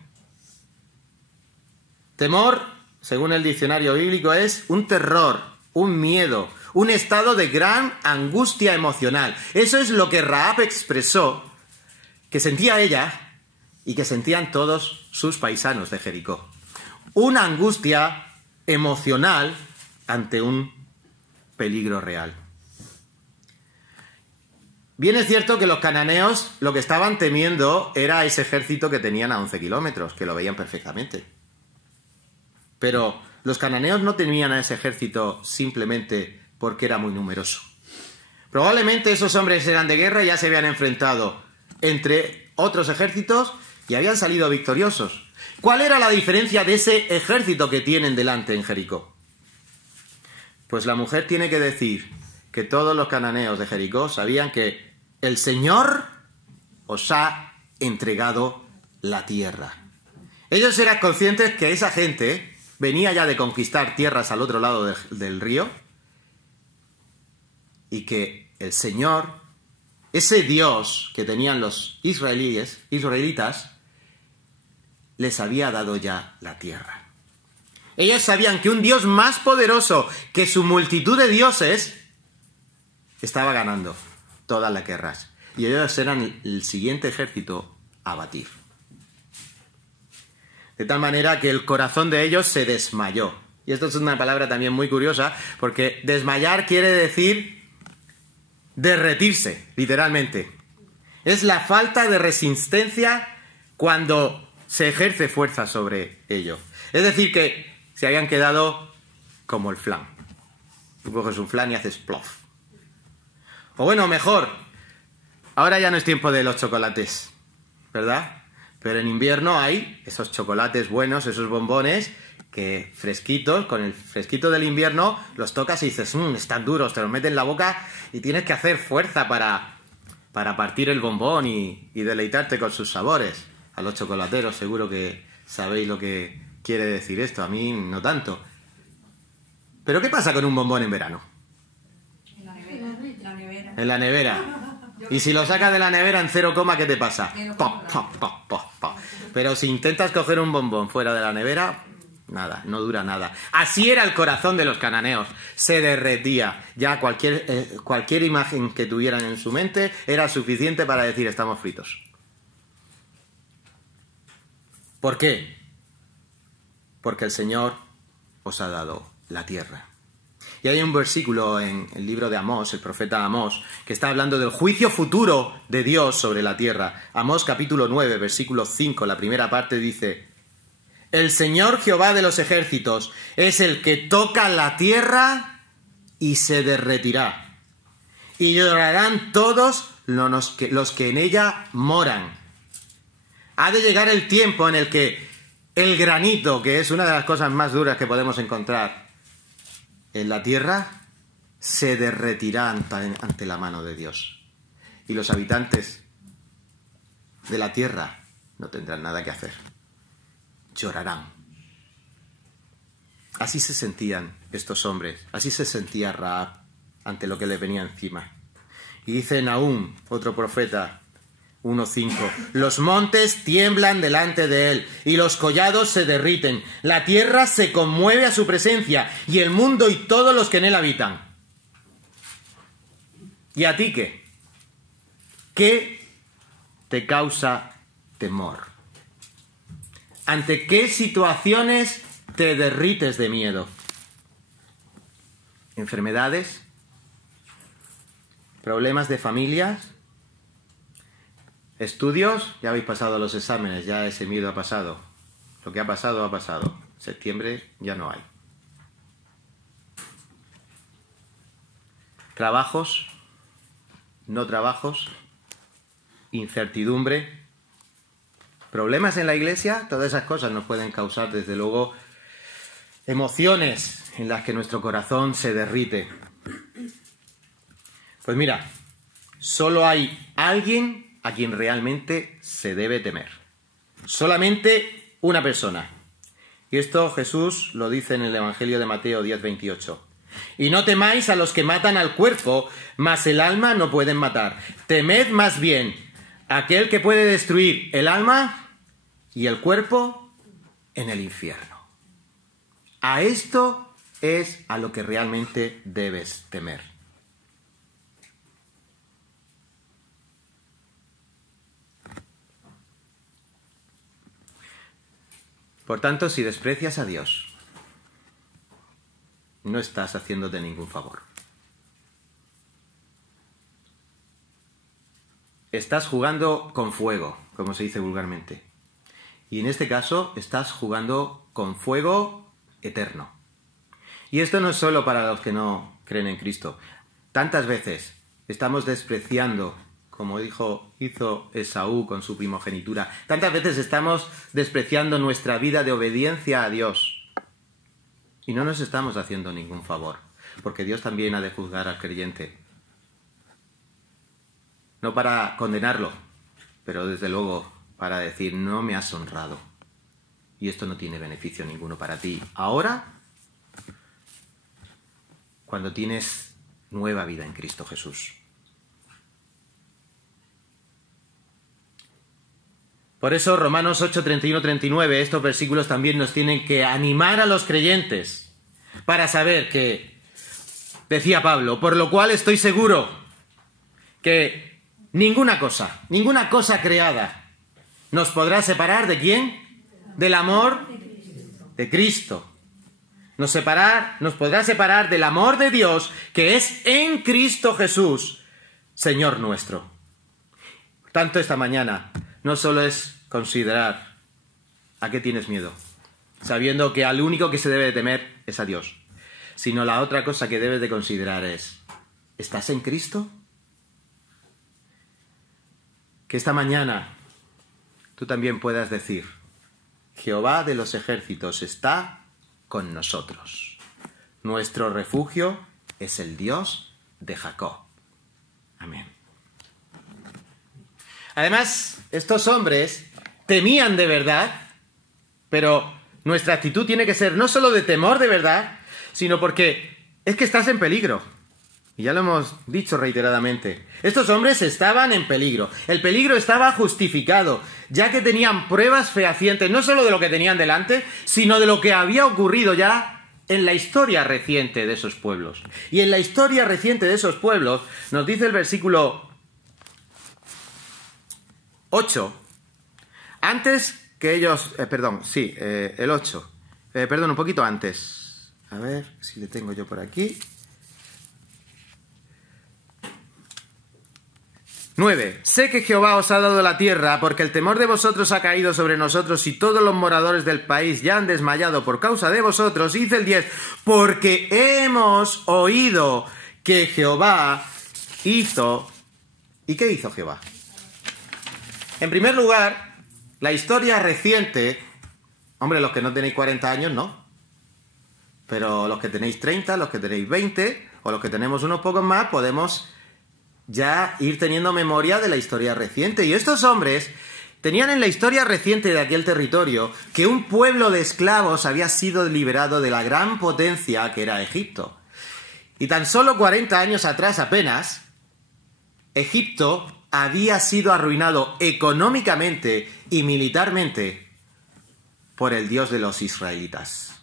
Temor, según el diccionario bíblico, es un terror, un miedo, un estado de gran angustia emocional. Eso es lo que Rahab expresó, que sentía ella y que sentían todos sus paisanos de Jericó. Una angustia emocional ante un peligro real. Bien es cierto que los cananeos lo que estaban temiendo era ese ejército que tenían a 11 kilómetros, que lo veían perfectamente. Pero los cananeos no temían a ese ejército simplemente porque era muy numeroso. Probablemente esos hombres eran de guerra y ya se habían enfrentado entre otros ejércitos y habían salido victoriosos. ¿Cuál era la diferencia de ese ejército que tienen delante en Jericó? Pues la mujer tiene que decir que todos los cananeos de Jericó sabían que el Señor os ha entregado la tierra. Ellos eran conscientes que esa gente venía ya de conquistar tierras al otro lado del río y que el Señor, ese Dios que tenían los israelitas, les había dado ya la tierra. Ellos sabían que un Dios más poderoso que su multitud de dioses estaba ganando todas las guerras. Y ellos eran el siguiente ejército a batir. De tal manera que el corazón de ellos se desmayó. Y esto es una palabra también muy curiosa, porque desmayar quiere decir derretirse, literalmente. Es la falta de resistencia cuando se ejerce fuerza sobre ello. Es decir, que se habían quedado como el flan. Tú coges un flan y haces plof. O bueno, mejor, ahora ya no es tiempo de los chocolates, ¿verdad? Pero en invierno hay esos chocolates buenos, esos bombones, que fresquitos, con el fresquito del invierno, los tocas y dices, están duros, te los metes en la boca y tienes que hacer fuerza para partir el bombón y deleitarte con sus sabores. A los chocolateros seguro que sabéis lo que quiere decir esto, a mí no tanto. ¿Pero qué pasa con un bombón en verano? En la nevera. En la nevera. Y si lo sacas de la nevera en 0, ¿qué te pasa? Pop, pop, pop, pop, pop. Pero si intentas coger un bombón fuera de la nevera, nada, no dura nada. Así era el corazón de los cananeos. Se derretía. Ya cualquier imagen que tuvieran en su mente era suficiente para decir estamos fritos. ¿Por qué? Porque el Señor os ha dado la tierra. Y hay un versículo en el libro de Amós, el profeta Amós, que está hablando del juicio futuro de Dios sobre la tierra. Amós capítulo 9, versículo 5, la primera parte dice: el Señor Jehová de los ejércitos es el que toca la tierra y se derretirá. Y llorarán todos los que en ella moran. Ha de llegar el tiempo en el que el granito, que es una de las cosas más duras que podemos encontrar en la tierra, se derretirá ante la mano de Dios. Y los habitantes de la tierra no tendrán nada que hacer. Llorarán. Así se sentían estos hombres, así se sentía Rahab ante lo que le venía encima. Y dice Nahum, otro profeta, 1:5, los montes tiemblan delante de él y los collados se derriten, la tierra se conmueve a su presencia y el mundo y todos los que en él habitan. ¿Y a ti qué? ¿Qué te causa temor? ¿Ante qué situaciones te derrites de miedo? ¿Enfermedades? ¿Problemas de familias? Estudios, ya habéis pasado los exámenes, ya ese miedo ha pasado. Lo que ha pasado, ha pasado. Septiembre ya no hay. Trabajos, no trabajos, incertidumbre, problemas en la iglesia, todas esas cosas nos pueden causar, desde luego, emociones en las que nuestro corazón se derrite. Pues mira, solo hay alguien a quien realmente se debe temer. Solamente una persona. Y esto Jesús lo dice en el Evangelio de Mateo 10:28. Y no temáis a los que matan al cuerpo, mas el alma no pueden matar. Temed más bien a aquel que puede destruir el alma y el cuerpo en el infierno. A esto es a lo que realmente debes temer. Por tanto, si desprecias a Dios, no estás haciéndote ningún favor. Estás jugando con fuego, como se dice vulgarmente. Y en este caso, estás jugando con fuego eterno. Y esto no es solo para los que no creen en Cristo. Tantas veces estamos despreciando, como hizo Esaú con su primogenitura, tantas veces estamos despreciando nuestra vida de obediencia a Dios. Y no nos estamos haciendo ningún favor, porque Dios también ha de juzgar al creyente. No para condenarlo, pero desde luego para decir, no me has honrado. Y esto no tiene beneficio ninguno para ti. Ahora, cuando tienes nueva vida en Cristo Jesús. Por eso Romanos 8, 31, 39, estos versículos también nos tienen que animar a los creyentes para saber que, decía Pablo, por lo cual estoy seguro que ninguna cosa creada nos podrá separar ¿de quién? Del amor de Cristo. Nos podrá separar del amor de Dios que es en Cristo Jesús, Señor nuestro. Tanto esta mañana no solo es considerar a qué tienes miedo, sabiendo que al único que se debe de temer es a Dios, sino la otra cosa que debes de considerar es, ¿estás en Cristo? Que esta mañana tú también puedas decir, Jehová de los ejércitos está con nosotros. Nuestro refugio es el Dios de Jacob. Amén. Además, estos hombres temían de verdad, pero nuestra actitud tiene que ser no solo de temor de verdad, sino porque es que estás en peligro. Y ya lo hemos dicho reiteradamente. Estos hombres estaban en peligro. El peligro estaba justificado, ya que tenían pruebas fehacientes, no solo de lo que tenían delante, sino de lo que había ocurrido ya en la historia reciente de esos pueblos. Y en la historia reciente de esos pueblos, nos dice el versículo 8, antes que ellos... el 8. Un poquito antes. A ver si le tengo yo por aquí. 9. Sé que Jehová os ha dado la tierra, porque el temor de vosotros ha caído sobre nosotros y todos los moradores del país ya han desmayado por causa de vosotros. Y dice el 10, porque hemos oído que Jehová hizo... ¿Y qué hizo Jehová? En primer lugar, la historia reciente... Hombre, los que no tenéis 40 años, no. Pero los que tenéis 30, los que tenéis 20, o los que tenemos unos pocos más, podemos ya ir teniendo memoria de la historia reciente. Y estos hombres tenían en la historia reciente de aquel territorio que un pueblo de esclavos había sido liberado de la gran potencia que era Egipto. Y tan solo 40 años atrás apenas, Egipto había sido arruinado económicamente y militarmente por el Dios de los israelitas.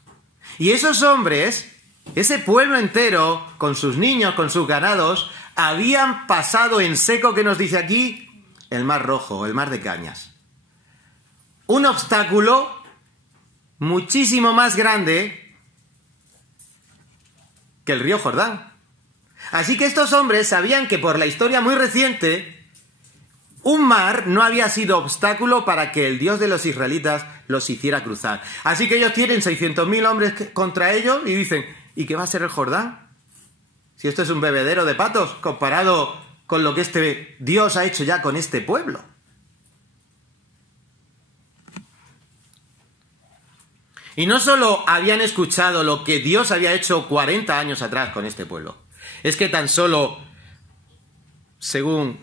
Y esos hombres, ese pueblo entero, con sus niños, con sus ganados, habían pasado en seco, ¿qué nos dice aquí? El Mar Rojo, el Mar de Cañas. Un obstáculo muchísimo más grande que el río Jordán. Así que estos hombres sabían que por la historia muy reciente, Un mar no había sido obstáculo para que el Dios de los israelitas los hiciera cruzar. Así que ellos tienen 600.000 hombres contra ellos y dicen, ¿y qué va a ser el Jordán? Si esto es un bebedero de patos comparado con lo que este Dios ha hecho ya con este pueblo. Y no solo habían escuchado lo que Dios había hecho 40 años atrás con este pueblo, es que tan solo, según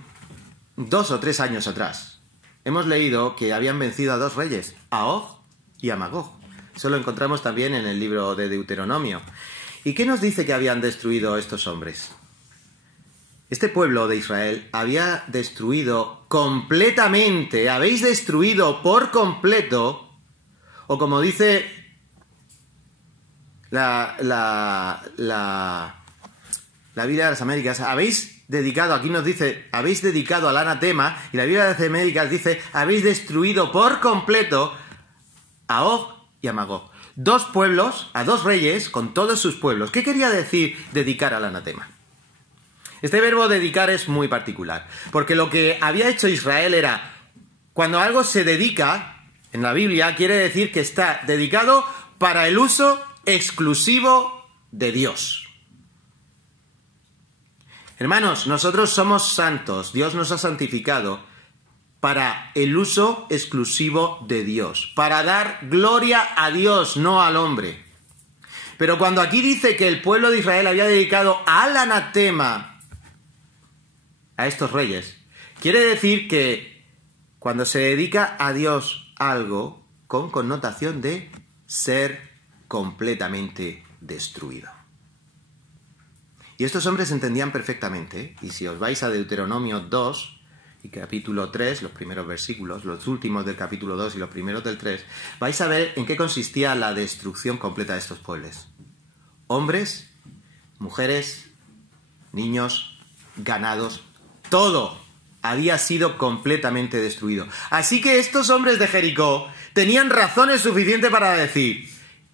2 o 3 años atrás, hemos leído que habían vencido a 2 reyes, a Og y a Magog. Eso lo encontramos también en el libro de Deuteronomio. ¿Y qué nos dice que habían destruido estos hombres? Este pueblo de Israel había destruido completamente, habéis destruido por completo, o como dice la Biblia de las Américas, habéis dedicado, aquí nos dice, habéis dedicado al anatema, y la Biblia de las Américas dice, habéis destruido por completo a Og y a Magog. 2 pueblos, a 2 reyes, con todos sus pueblos. ¿Qué quería decir dedicar al anatema? Este verbo dedicar es muy particular, porque lo que había hecho Israel era, cuando algo se dedica, en la Biblia, quiere decir que está dedicado para el uso exclusivo de Dios. Hermanos, nosotros somos santos, Dios nos ha santificado para el uso exclusivo de Dios, para dar gloria a Dios, no al hombre. Pero cuando aquí dice que el pueblo de Israel había dedicado al anatema a estos reyes, quiere decir que cuando se dedica a Dios algo, con connotación de ser completamente destruido. Y estos hombres entendían perfectamente, y si os vais a Deuteronomio 2 y capítulo 3, los primeros versículos, los últimos del capítulo 2 y los primeros del 3, vais a ver en qué consistía la destrucción completa de estos pueblos. Hombres, mujeres, niños, ganados, todo había sido completamente destruido. Así que estos hombres de Jericó tenían razones suficientes para decir,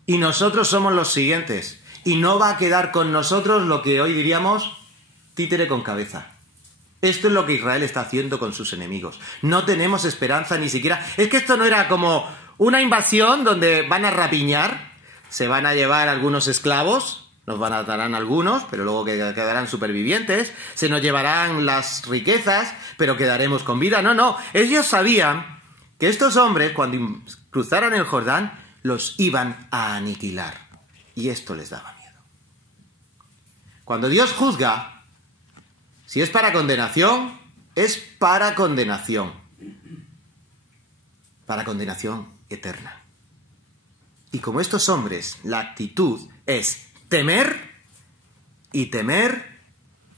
y nosotros somos los siguientes, y no va a quedar con nosotros lo que hoy diríamos títere con cabeza. Esto es lo que Israel está haciendo con sus enemigos. No tenemos esperanza ni siquiera. Es que esto no era como una invasión donde van a rapiñar, se van a llevar algunos esclavos, nos matarán algunos, pero luego quedarán supervivientes, se nos llevarán las riquezas, pero quedaremos con vida. No, ellos sabían que estos hombres, cuando cruzaran el Jordán, los iban a aniquilar. Y esto les daba miedo. Cuando Dios juzga, si es para condenación, es para condenación. Para condenación eterna. Y como estos hombres, la actitud es temer, y temer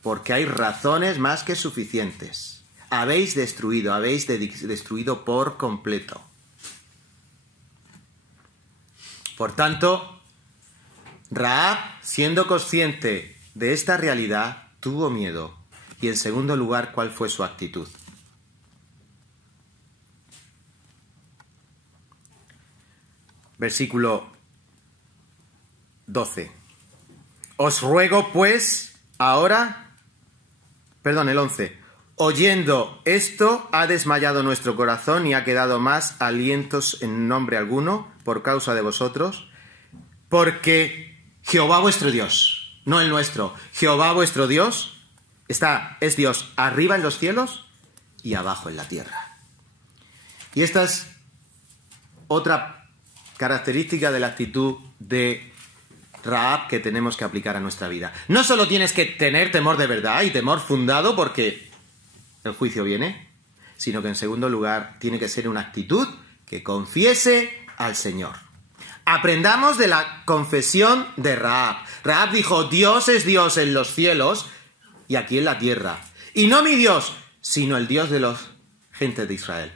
porque hay razones más que suficientes. Habéis destruido por completo. Por tanto, Rahab, siendo consciente de esta realidad, tuvo miedo. Y en segundo lugar, ¿cuál fue su actitud? Versículo 12. Os ruego, pues, ahora, el 11. Oyendo esto, ha desmayado nuestro corazón y ha quedado más alientos en nombre alguno por causa de vosotros, porque Jehová vuestro Dios, no el nuestro, Jehová vuestro Dios, es Dios arriba en los cielos y abajo en la tierra. Y esta es otra característica de la actitud de Rahab que tenemos que aplicar a nuestra vida. No solo tienes que tener temor de verdad y temor fundado porque el juicio viene, sino que en segundo lugar tiene que ser una actitud que confiese al Señor. Aprendamos de la confesión de Rahab. Rahab dijo, Dios es Dios en los cielos y aquí en la tierra. Y no mi Dios, sino el Dios de los gentes de Israel.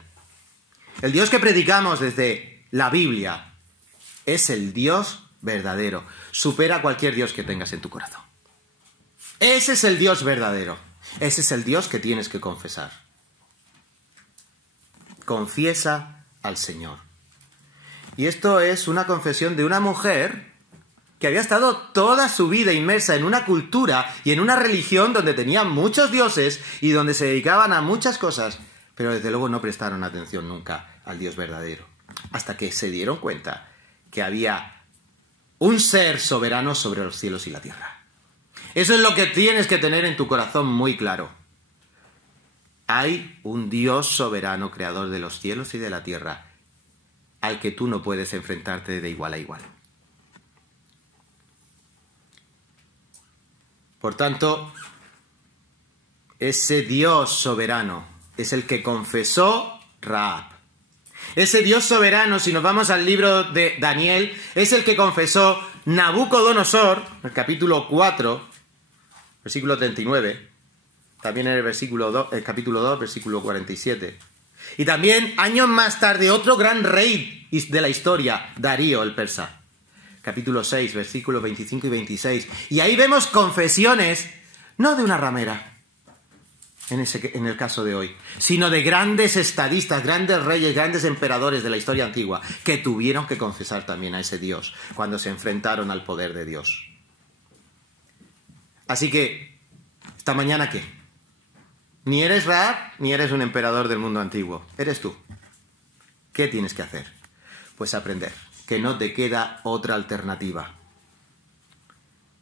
El Dios que predicamos desde la Biblia es el Dios verdadero. Supera cualquier Dios que tengas en tu corazón. Ese es el Dios verdadero. Ese es el Dios que tienes que confesar. Confiesa al Señor. Y esto es una confesión de una mujer que había estado toda su vida inmersa en una cultura y en una religión donde tenía muchos dioses y donde se dedicaban a muchas cosas, pero desde luego no prestaron atención nunca al Dios verdadero, hasta que se dieron cuenta que había un ser soberano sobre los cielos y la tierra. Eso es lo que tienes que tener en tu corazón muy claro. Hay un Dios soberano, creador de los cielos y de la tierra, al que tú no puedes enfrentarte de igual a igual. Por tanto, ese Dios soberano es el que confesó Rahab. Ese Dios soberano, si nos vamos al libro de Daniel, es el que confesó Nabucodonosor, en el capítulo 4, versículo 39, también en el capítulo 2, versículo 47. Y también, años más tarde, otro gran rey de la historia, Darío el persa. Capítulo 6, versículos 25 y 26. Y ahí vemos confesiones, no de una ramera, en el caso de hoy, sino de grandes estadistas, grandes reyes, grandes emperadores de la historia antigua, que tuvieron que confesar también a ese Dios cuando se enfrentaron al poder de Dios. Así que, ¿esta mañana qué? Ni eres Rahab, ni eres un emperador del mundo antiguo. Eres tú. ¿Qué tienes que hacer? Pues aprender, que no te queda otra alternativa.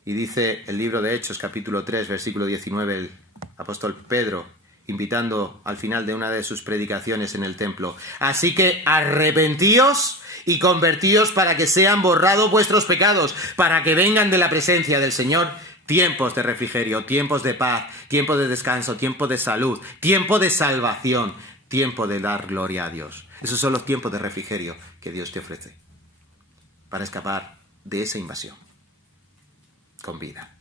Y dice el libro de Hechos, capítulo 3, versículo 19, el apóstol Pedro, invitando al final de una de sus predicaciones en el templo: así que arrepentíos y convertíos para que sean borrados vuestros pecados, para que vengan de la presencia del Señor tiempos de refrigerio, tiempos de paz, tiempos de descanso, tiempo de salud, tiempo de salvación, tiempo de dar gloria a Dios. Esos son los tiempos de refrigerio que Dios te ofrece para escapar de esa invasión con vida.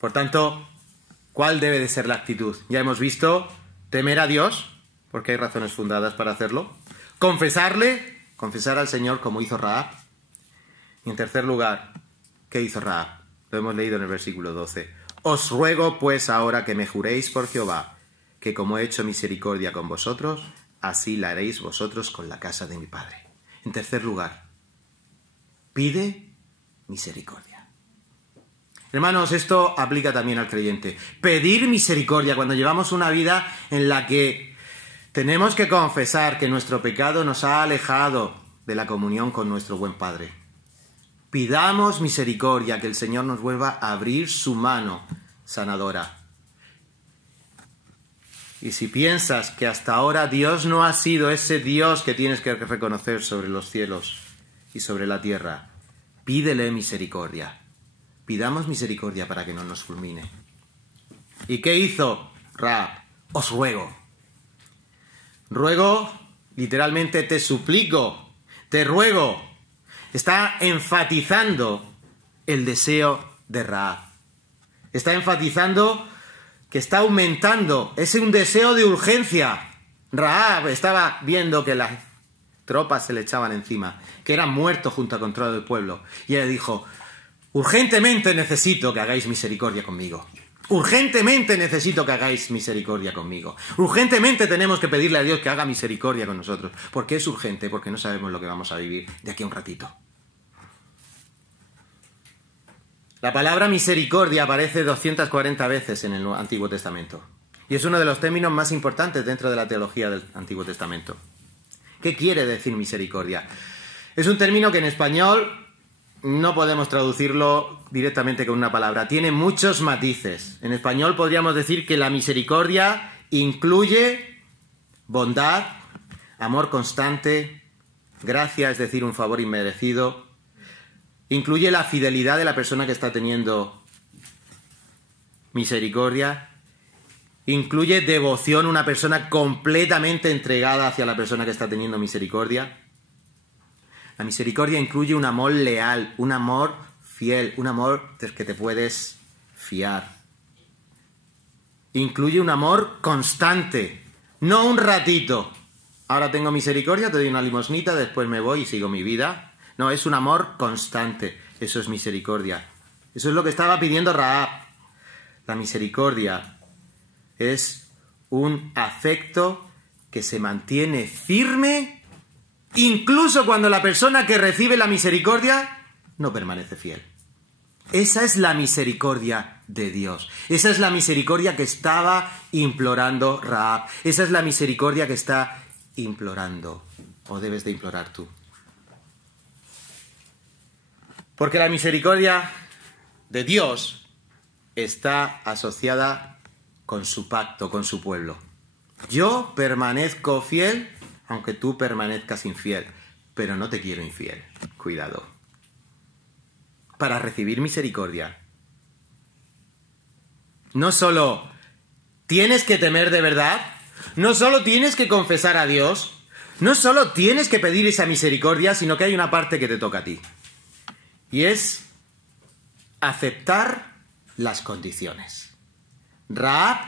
Por tanto, ¿cuál debe de ser la actitud? Ya hemos visto temer a Dios, porque hay razones fundadas para hacerlo. Confesar al Señor como hizo Rahab. Y en tercer lugar, ¿qué hizo Rahab? Lo hemos leído en el versículo 12. Os ruego pues ahora que me juréis por Jehová, que como he hecho misericordia con vosotros, así la haréis vosotros con la casa de mi padre. En tercer lugar, pide misericordia. Hermanos, esto aplica también al creyente. Pedir misericordia cuando llevamos una vida en la que tenemos que confesar que nuestro pecado nos ha alejado de la comunión con nuestro buen Padre. Pidamos misericordia, que el Señor nos vuelva a abrir su mano sanadora. Y si piensas que hasta ahora Dios no ha sido ese Dios que tienes que reconocer sobre los cielos y sobre la tierra, pídele misericordia. Pidamos misericordia para que no nos fulmine. ¿Y qué hizo Rahab? Os ruego. Ruego, literalmente te suplico, te ruego. Está enfatizando el deseo de Rahab. Está enfatizando que está aumentando. Es un deseo de urgencia. Rahab estaba viendo que las tropas se le echaban encima, que era muerto junto con todo el pueblo. Y ella dijo: urgentemente necesito que hagáis misericordia conmigo. Urgentemente necesito que hagáis misericordia conmigo. Urgentemente tenemos que pedirle a Dios que haga misericordia con nosotros. ¿Por qué es urgente? Porque no sabemos lo que vamos a vivir de aquí a un ratito. La palabra misericordia aparece 240 veces en el Antiguo Testamento. Y es uno de los términos más importantes dentro de la teología del Antiguo Testamento. ¿Qué quiere decir misericordia? Es un término que en español no podemos traducirlo directamente con una palabra. Tiene muchos matices. En español podríamos decir que la misericordia incluye bondad, amor constante, gracia, es decir, un favor inmerecido. Incluye la fidelidad de la persona que está teniendo misericordia. Incluye devoción, una persona completamente entregada hacia la persona que está teniendo misericordia. La misericordia incluye un amor leal, un amor fiel, un amor del que te puedes fiar. Incluye un amor constante, no un ratito. Ahora tengo misericordia, te doy una limosnita, después me voy y sigo mi vida. No, es un amor constante. Eso es misericordia. Eso es lo que estaba pidiendo Rahab. La misericordia es un afecto que se mantiene firme incluso cuando la persona que recibe la misericordia no permanece fiel. Esa es la misericordia de Dios. Esa es la misericordia que estaba implorando Rahab. Esa es la misericordia que está implorando, o debes de implorar tú. Porque la misericordia de Dios está asociada con su pacto, con su pueblo. Yo permanezco fiel, aunque tú permanezcas infiel, pero no te quiero infiel. Cuidado. Para recibir misericordia, no solo tienes que temer de verdad, no solo tienes que confesar a Dios, no solo tienes que pedir esa misericordia, sino que hay una parte que te toca a ti. Y es aceptar las condiciones. Rahab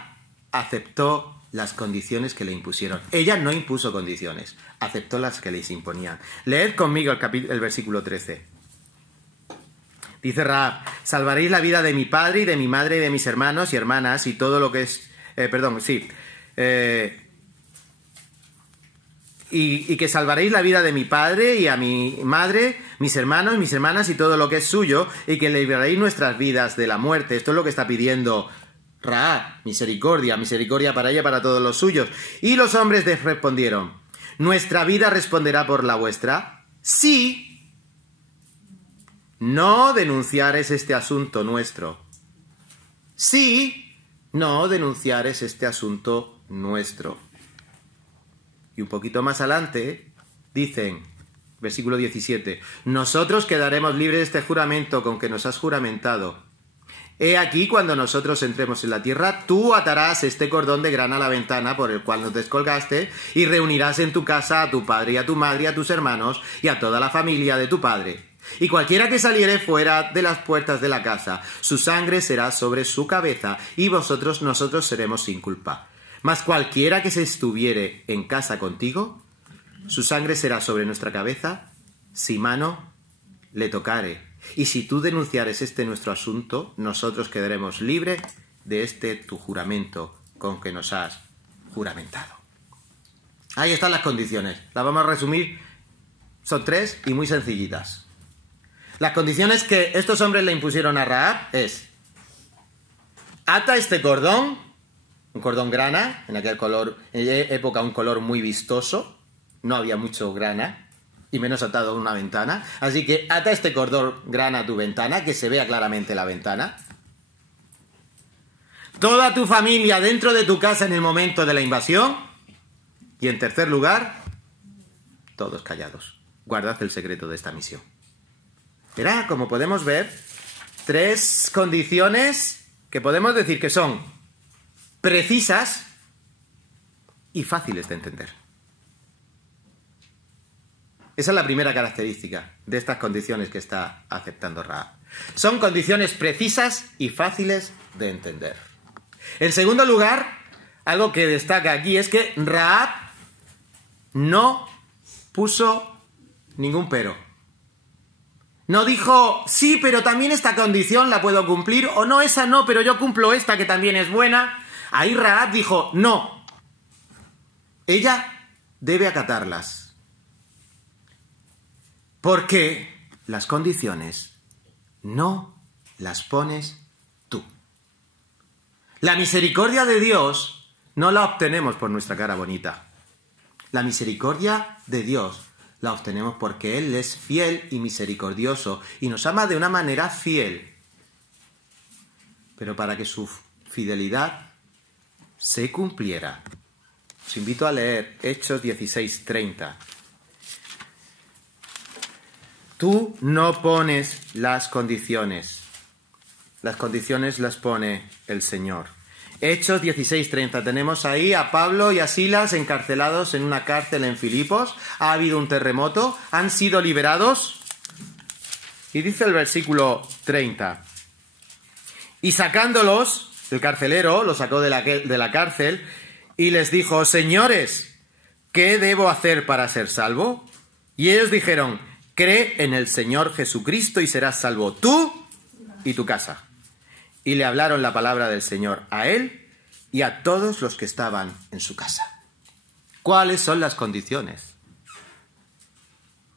aceptó las condiciones que le impusieron. Ella no impuso condiciones, aceptó las que les imponían. Leed conmigo el versículo 13. Dice Rahab: salvaréis la vida de mi padre y de mi madre y de mis hermanos y hermanas y todo lo que es... Y que salvaréis la vida de mi padre y a mi madre, mis hermanos, mis hermanas y todo lo que es suyo, y que libraréis nuestras vidas de la muerte. Esto es lo que está pidiendo Rahab, misericordia, misericordia para ella, para todos los suyos. Y los hombres les respondieron: ¿nuestra vida responderá por la vuestra? Sí. No denunciares este asunto nuestro. Sí, no denunciares este asunto nuestro. Y un poquito más adelante dicen, versículo 17, nosotros quedaremos libres de este juramento con que nos has juramentado. He aquí, cuando nosotros entremos en la tierra, tú atarás este cordón de grana a la ventana por el cual nos descolgaste y reunirás en tu casa a tu padre y a tu madre y a tus hermanos y a toda la familia de tu padre. Y cualquiera que saliere fuera de las puertas de la casa, su sangre será sobre su cabeza, y nosotros seremos sin culpa. Mas cualquiera que se estuviere en casa contigo, su sangre será sobre nuestra cabeza, si mano le tocare. Y si tú denunciares este nuestro asunto, nosotros quedaremos libres de este tu juramento con que nos has juramentado. Ahí están las condiciones. Las vamos a resumir. Son 3 y muy sencillitas. Las condiciones que estos hombres le impusieron a Rahab es: ata este cordón, un cordón grana, en aquella época un color muy vistoso, no había mucho grana, y menos atado a una ventana, así que ata este cordón grana a tu ventana, que se vea claramente la ventana. Toda tu familia dentro de tu casa en el momento de la invasión. Y en tercer lugar, todos callados. Guardad el secreto de esta misión. Verá, como podemos ver, 3 condiciones que podemos decir que son precisas y fáciles de entender. Esa es la primera característica de estas condiciones que está aceptando Rahab. Son condiciones precisas y fáciles de entender. En segundo lugar, algo que destaca aquí es que Rahab no puso ningún pero. No dijo, sí, pero también esta condición la puedo cumplir, o no, esa no, pero yo cumplo esta que también es buena. Ahí Rahab dijo, no. Ella debe acatarlas. Porque las condiciones no las pones tú. La misericordia de Dios no la obtenemos por nuestra cara bonita. La misericordia de Dios la obtenemos porque Él es fiel y misericordioso y nos ama de una manera fiel. Pero para que su fidelidad se cumpliera, os invito a leer Hechos 16:30. Tú no pones las condiciones las pone el Señor. Hechos 16:30. Tenemos ahí a Pablo y a Silas encarcelados en una cárcel en Filipos. Ha habido un terremoto. Han sido liberados. Y dice el versículo 30. Y sacándolos, el carcelero los sacó de la cárcel y les dijo: señores, ¿qué debo hacer para ser salvo? Y ellos dijeron: cree en el Señor Jesucristo y serás salvo tú y tu casa. Y le hablaron la palabra del Señor a él y a todos los que estaban en su casa. ¿Cuáles son las condiciones?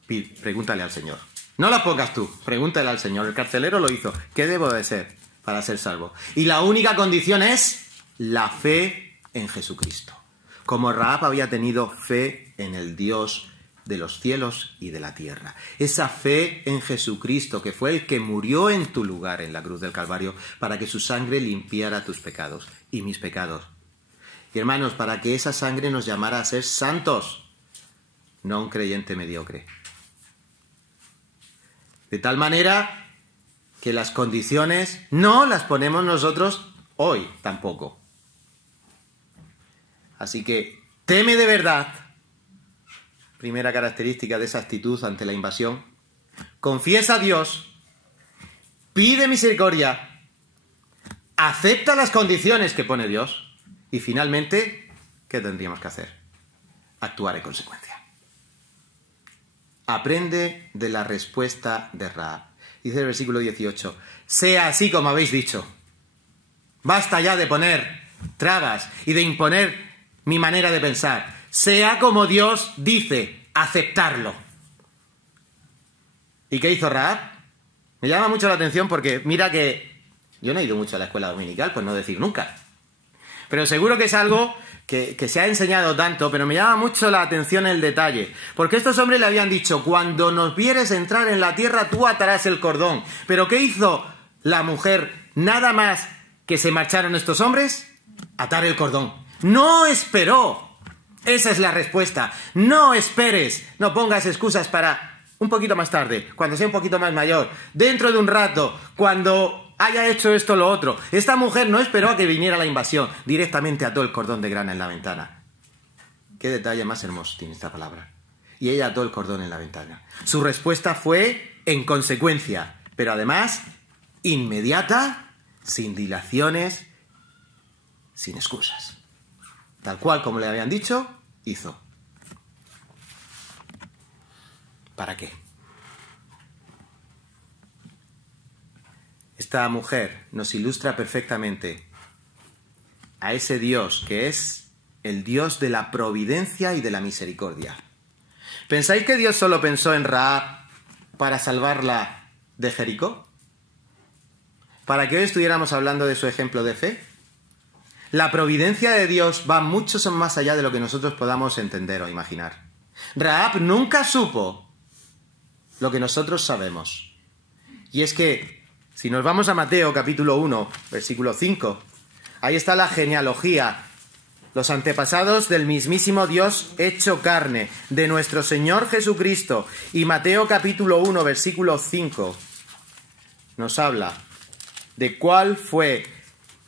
Pregúntale al Señor. No las pongas tú, pregúntale al Señor. El carcelero lo hizo. ¿Qué debo de ser para ser salvo? Y la única condición es la fe en Jesucristo. Como Rahab había tenido fe en el Dios de los cielos y de la tierra. Esa fe en Jesucristo, que fue el que murió en tu lugar en la cruz del Calvario, para que su sangre limpiara tus pecados y mis pecados. Y hermanos, para que esa sangre nos llamara a ser santos, no un creyente mediocre. De tal manera que las condiciones no las ponemos nosotros hoy tampoco. Así que teme de verdad, primera característica de esa actitud ante la invasión, confiesa a Dios, pide misericordia, acepta las condiciones que pone Dios y finalmente, ¿qué tendríamos que hacer? Actuar en consecuencia. Aprende de la respuesta de Rahab. Dice el versículo 18, sea así como habéis dicho. Basta ya de poner trabas y de imponer mi manera de pensar. Sea como Dios dice, aceptarlo. ¿Y qué hizo Rahab? Me llama mucho la atención porque mira que yo no he ido mucho a la escuela dominical, pues no decir nunca. Pero seguro que es algo que se ha enseñado tanto, pero me llama mucho la atención el detalle. Porque estos hombres le habían dicho, cuando nos vieres entrar en la tierra, tú atarás el cordón. ¿Pero qué hizo la mujer? Nada más que se marcharon estos hombres, atar el cordón. No esperó. Esa es la respuesta. No esperes, no pongas excusas para un poquito más tarde, cuando sea un poquito más mayor, dentro de un rato, cuando haya hecho esto o lo otro. Esta mujer no esperó a que viniera la invasión, directamente ató el cordón de grana en la ventana. Qué detalle más hermoso tiene esta palabra. Y ella ató el cordón en la ventana. Su respuesta fue en consecuencia, pero además inmediata, sin dilaciones, sin excusas. Tal cual como le habían dicho, hizo. ¿Para qué? Esta mujer nos ilustra perfectamente a ese Dios que es el Dios de la providencia y de la misericordia. ¿Pensáis que Dios solo pensó en Rahab para salvarla de Jericó? ¿Para que hoy estuviéramos hablando de su ejemplo de fe? La providencia de Dios va mucho más allá de lo que nosotros podamos entender o imaginar. Rahab nunca supo lo que nosotros sabemos. Y es que si nos vamos a Mateo capítulo 1, versículo 5, ahí está la genealogía, los antepasados del mismísimo Dios hecho carne, de nuestro Señor Jesucristo. Y Mateo capítulo 1, versículo 5, nos habla de cuál fue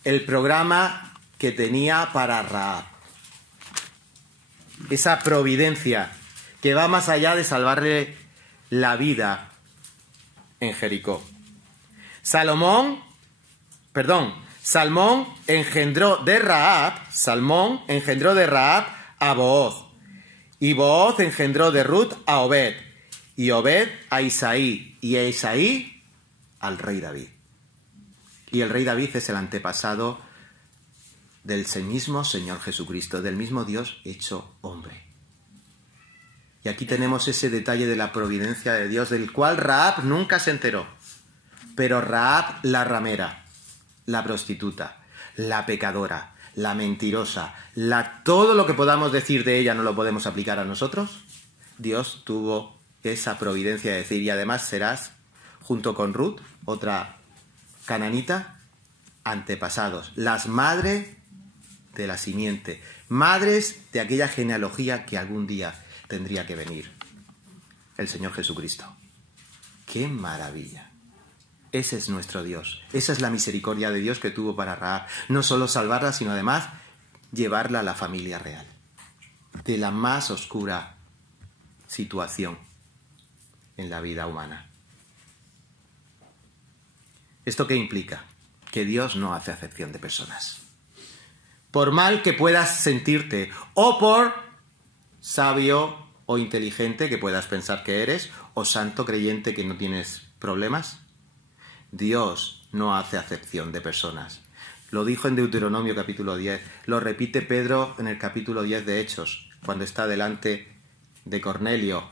el programa que tenía para Rahab. Esa providencia que va más allá de salvarle la vida en Jericó. Salmón engendró de Rahab a Booz, y Booz engendró de Ruth a Obed, y Obed a Isaí, y a Isaí al rey David. Y el rey David es el antepasado del mismo Señor Jesucristo, del mismo Dios hecho hombre. Y aquí tenemos ese detalle de la providencia de Dios, del cual Rahab nunca se enteró. Pero Rahab, la ramera, la prostituta, la pecadora, la mentirosa, todo lo que podamos decir de ella no lo podemos aplicar a nosotros. Dios tuvo esa providencia de decir, y además serás, junto con Ruth, otra cananita, antepasados, las madres de la simiente, madres de aquella genealogía que algún día tendría que venir, el Señor Jesucristo. ¡Qué maravilla! Ese es nuestro Dios. Esa es la misericordia de Dios que tuvo para Rahab. No solo salvarla, sino además llevarla a la familia real. De la más oscura situación en la vida humana. ¿Esto qué implica? Que Dios no hace acepción de personas. Por mal que puedas sentirte, o por sabio o inteligente que puedas pensar que eres, o santo creyente que no tienes problemas, Dios no hace acepción de personas. Lo dijo en Deuteronomio capítulo 10, lo repite Pedro en el capítulo 10 de Hechos, cuando está delante de Cornelio,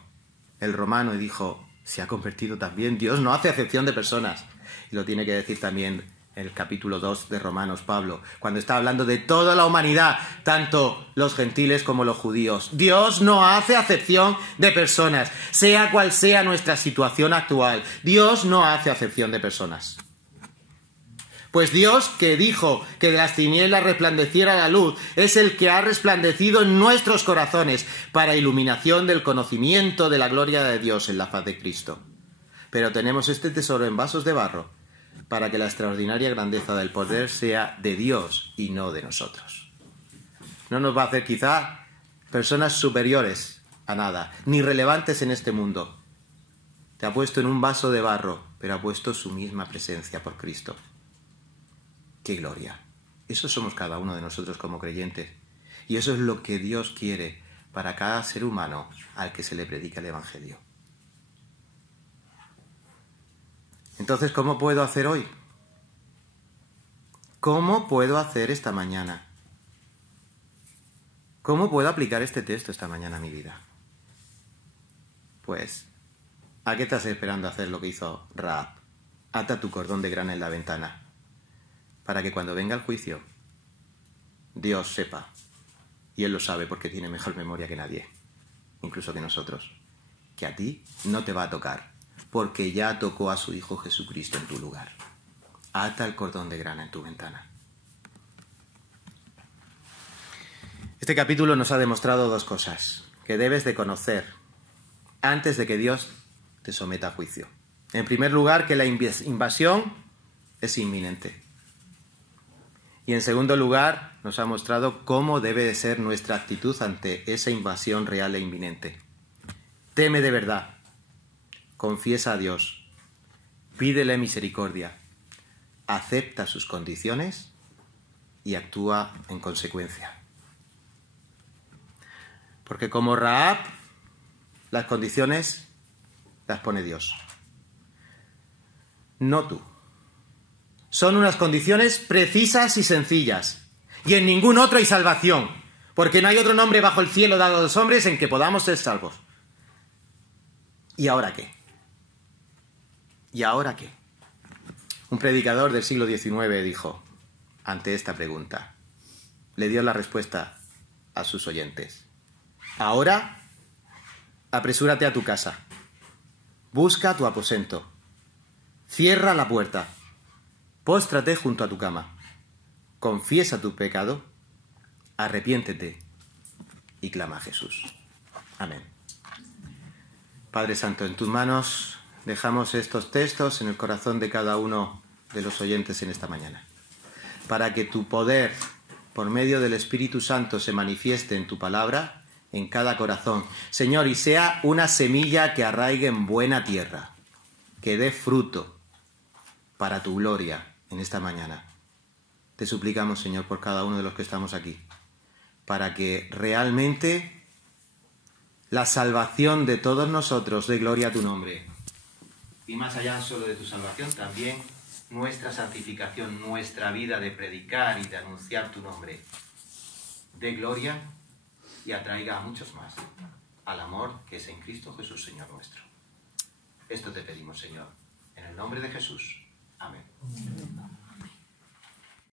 el romano, y dijo, se ha convertido también. Dios no hace acepción de personas. Y lo tiene que decir también el capítulo 2 de Romanos, Pablo, cuando está hablando de toda la humanidad, tanto los gentiles como los judíos. Dios no hace acepción de personas, sea cual sea nuestra situación actual. Dios no hace acepción de personas. Pues Dios, que dijo que de las tinieblas resplandeciera la luz, es el que ha resplandecido en nuestros corazones para iluminación del conocimiento de la gloria de Dios en la faz de Cristo. Pero tenemos este tesoro en vasos de barro, para que la extraordinaria grandeza del poder sea de Dios y no de nosotros. No nos va a hacer quizá personas superiores a nada, ni relevantes en este mundo. Te ha puesto en un vaso de barro, pero ha puesto su misma presencia por Cristo. ¡Qué gloria! Eso somos cada uno de nosotros como creyentes. Y eso es lo que Dios quiere para cada ser humano al que se le predica el Evangelio. Entonces, ¿cómo puedo hacer hoy? ¿Cómo puedo hacer esta mañana? ¿Cómo puedo aplicar este texto esta mañana a mi vida? Pues, ¿a qué estás esperando hacer lo que hizo Rahab? Ata tu cordón de grana en la ventana, para que cuando venga el juicio, Dios sepa, y Él lo sabe porque tiene mejor memoria que nadie, incluso que nosotros, que a ti no te va a tocar, porque ya tocó a su Hijo Jesucristo en tu lugar. Ata el cordón de grana en tu ventana. Este capítulo nos ha demostrado dos cosas que debes de conocer antes de que Dios te someta a juicio. En primer lugar, que la invasión es inminente. Y en segundo lugar, nos ha mostrado cómo debe de ser nuestra actitud ante esa invasión real e inminente. Teme de verdad. Confiesa a Dios, pídele misericordia, acepta sus condiciones y actúa en consecuencia. Porque como Rahab, las condiciones las pone Dios, no tú. Son unas condiciones precisas y sencillas, y en ningún otro hay salvación, porque no hay otro nombre bajo el cielo dado a los hombres en que podamos ser salvos. ¿Y ahora qué? ¿Y ahora qué? Un predicador del siglo XIX dijo, ante esta pregunta, le dio la respuesta a sus oyentes. Ahora, apresúrate a tu casa, busca tu aposento, cierra la puerta, póstrate junto a tu cama, confiesa tu pecado, arrepiéntete y clama a Jesús. Amén. Padre Santo, en tus manos dejamos estos textos en el corazón de cada uno de los oyentes en esta mañana, para que tu poder, por medio del Espíritu Santo, se manifieste en tu palabra, en cada corazón. Señor, y sea una semilla que arraigue en buena tierra, que dé fruto para tu gloria en esta mañana. Te suplicamos, Señor, por cada uno de los que estamos aquí, para que realmente la salvación de todos nosotros dé gloria a tu nombre. Y más allá solo de tu salvación, también nuestra santificación, nuestra vida de predicar y de anunciar tu nombre, dé gloria y atraiga a muchos más al amor que es en Cristo Jesús, Señor nuestro. Esto te pedimos, Señor, en el nombre de Jesús. Amén.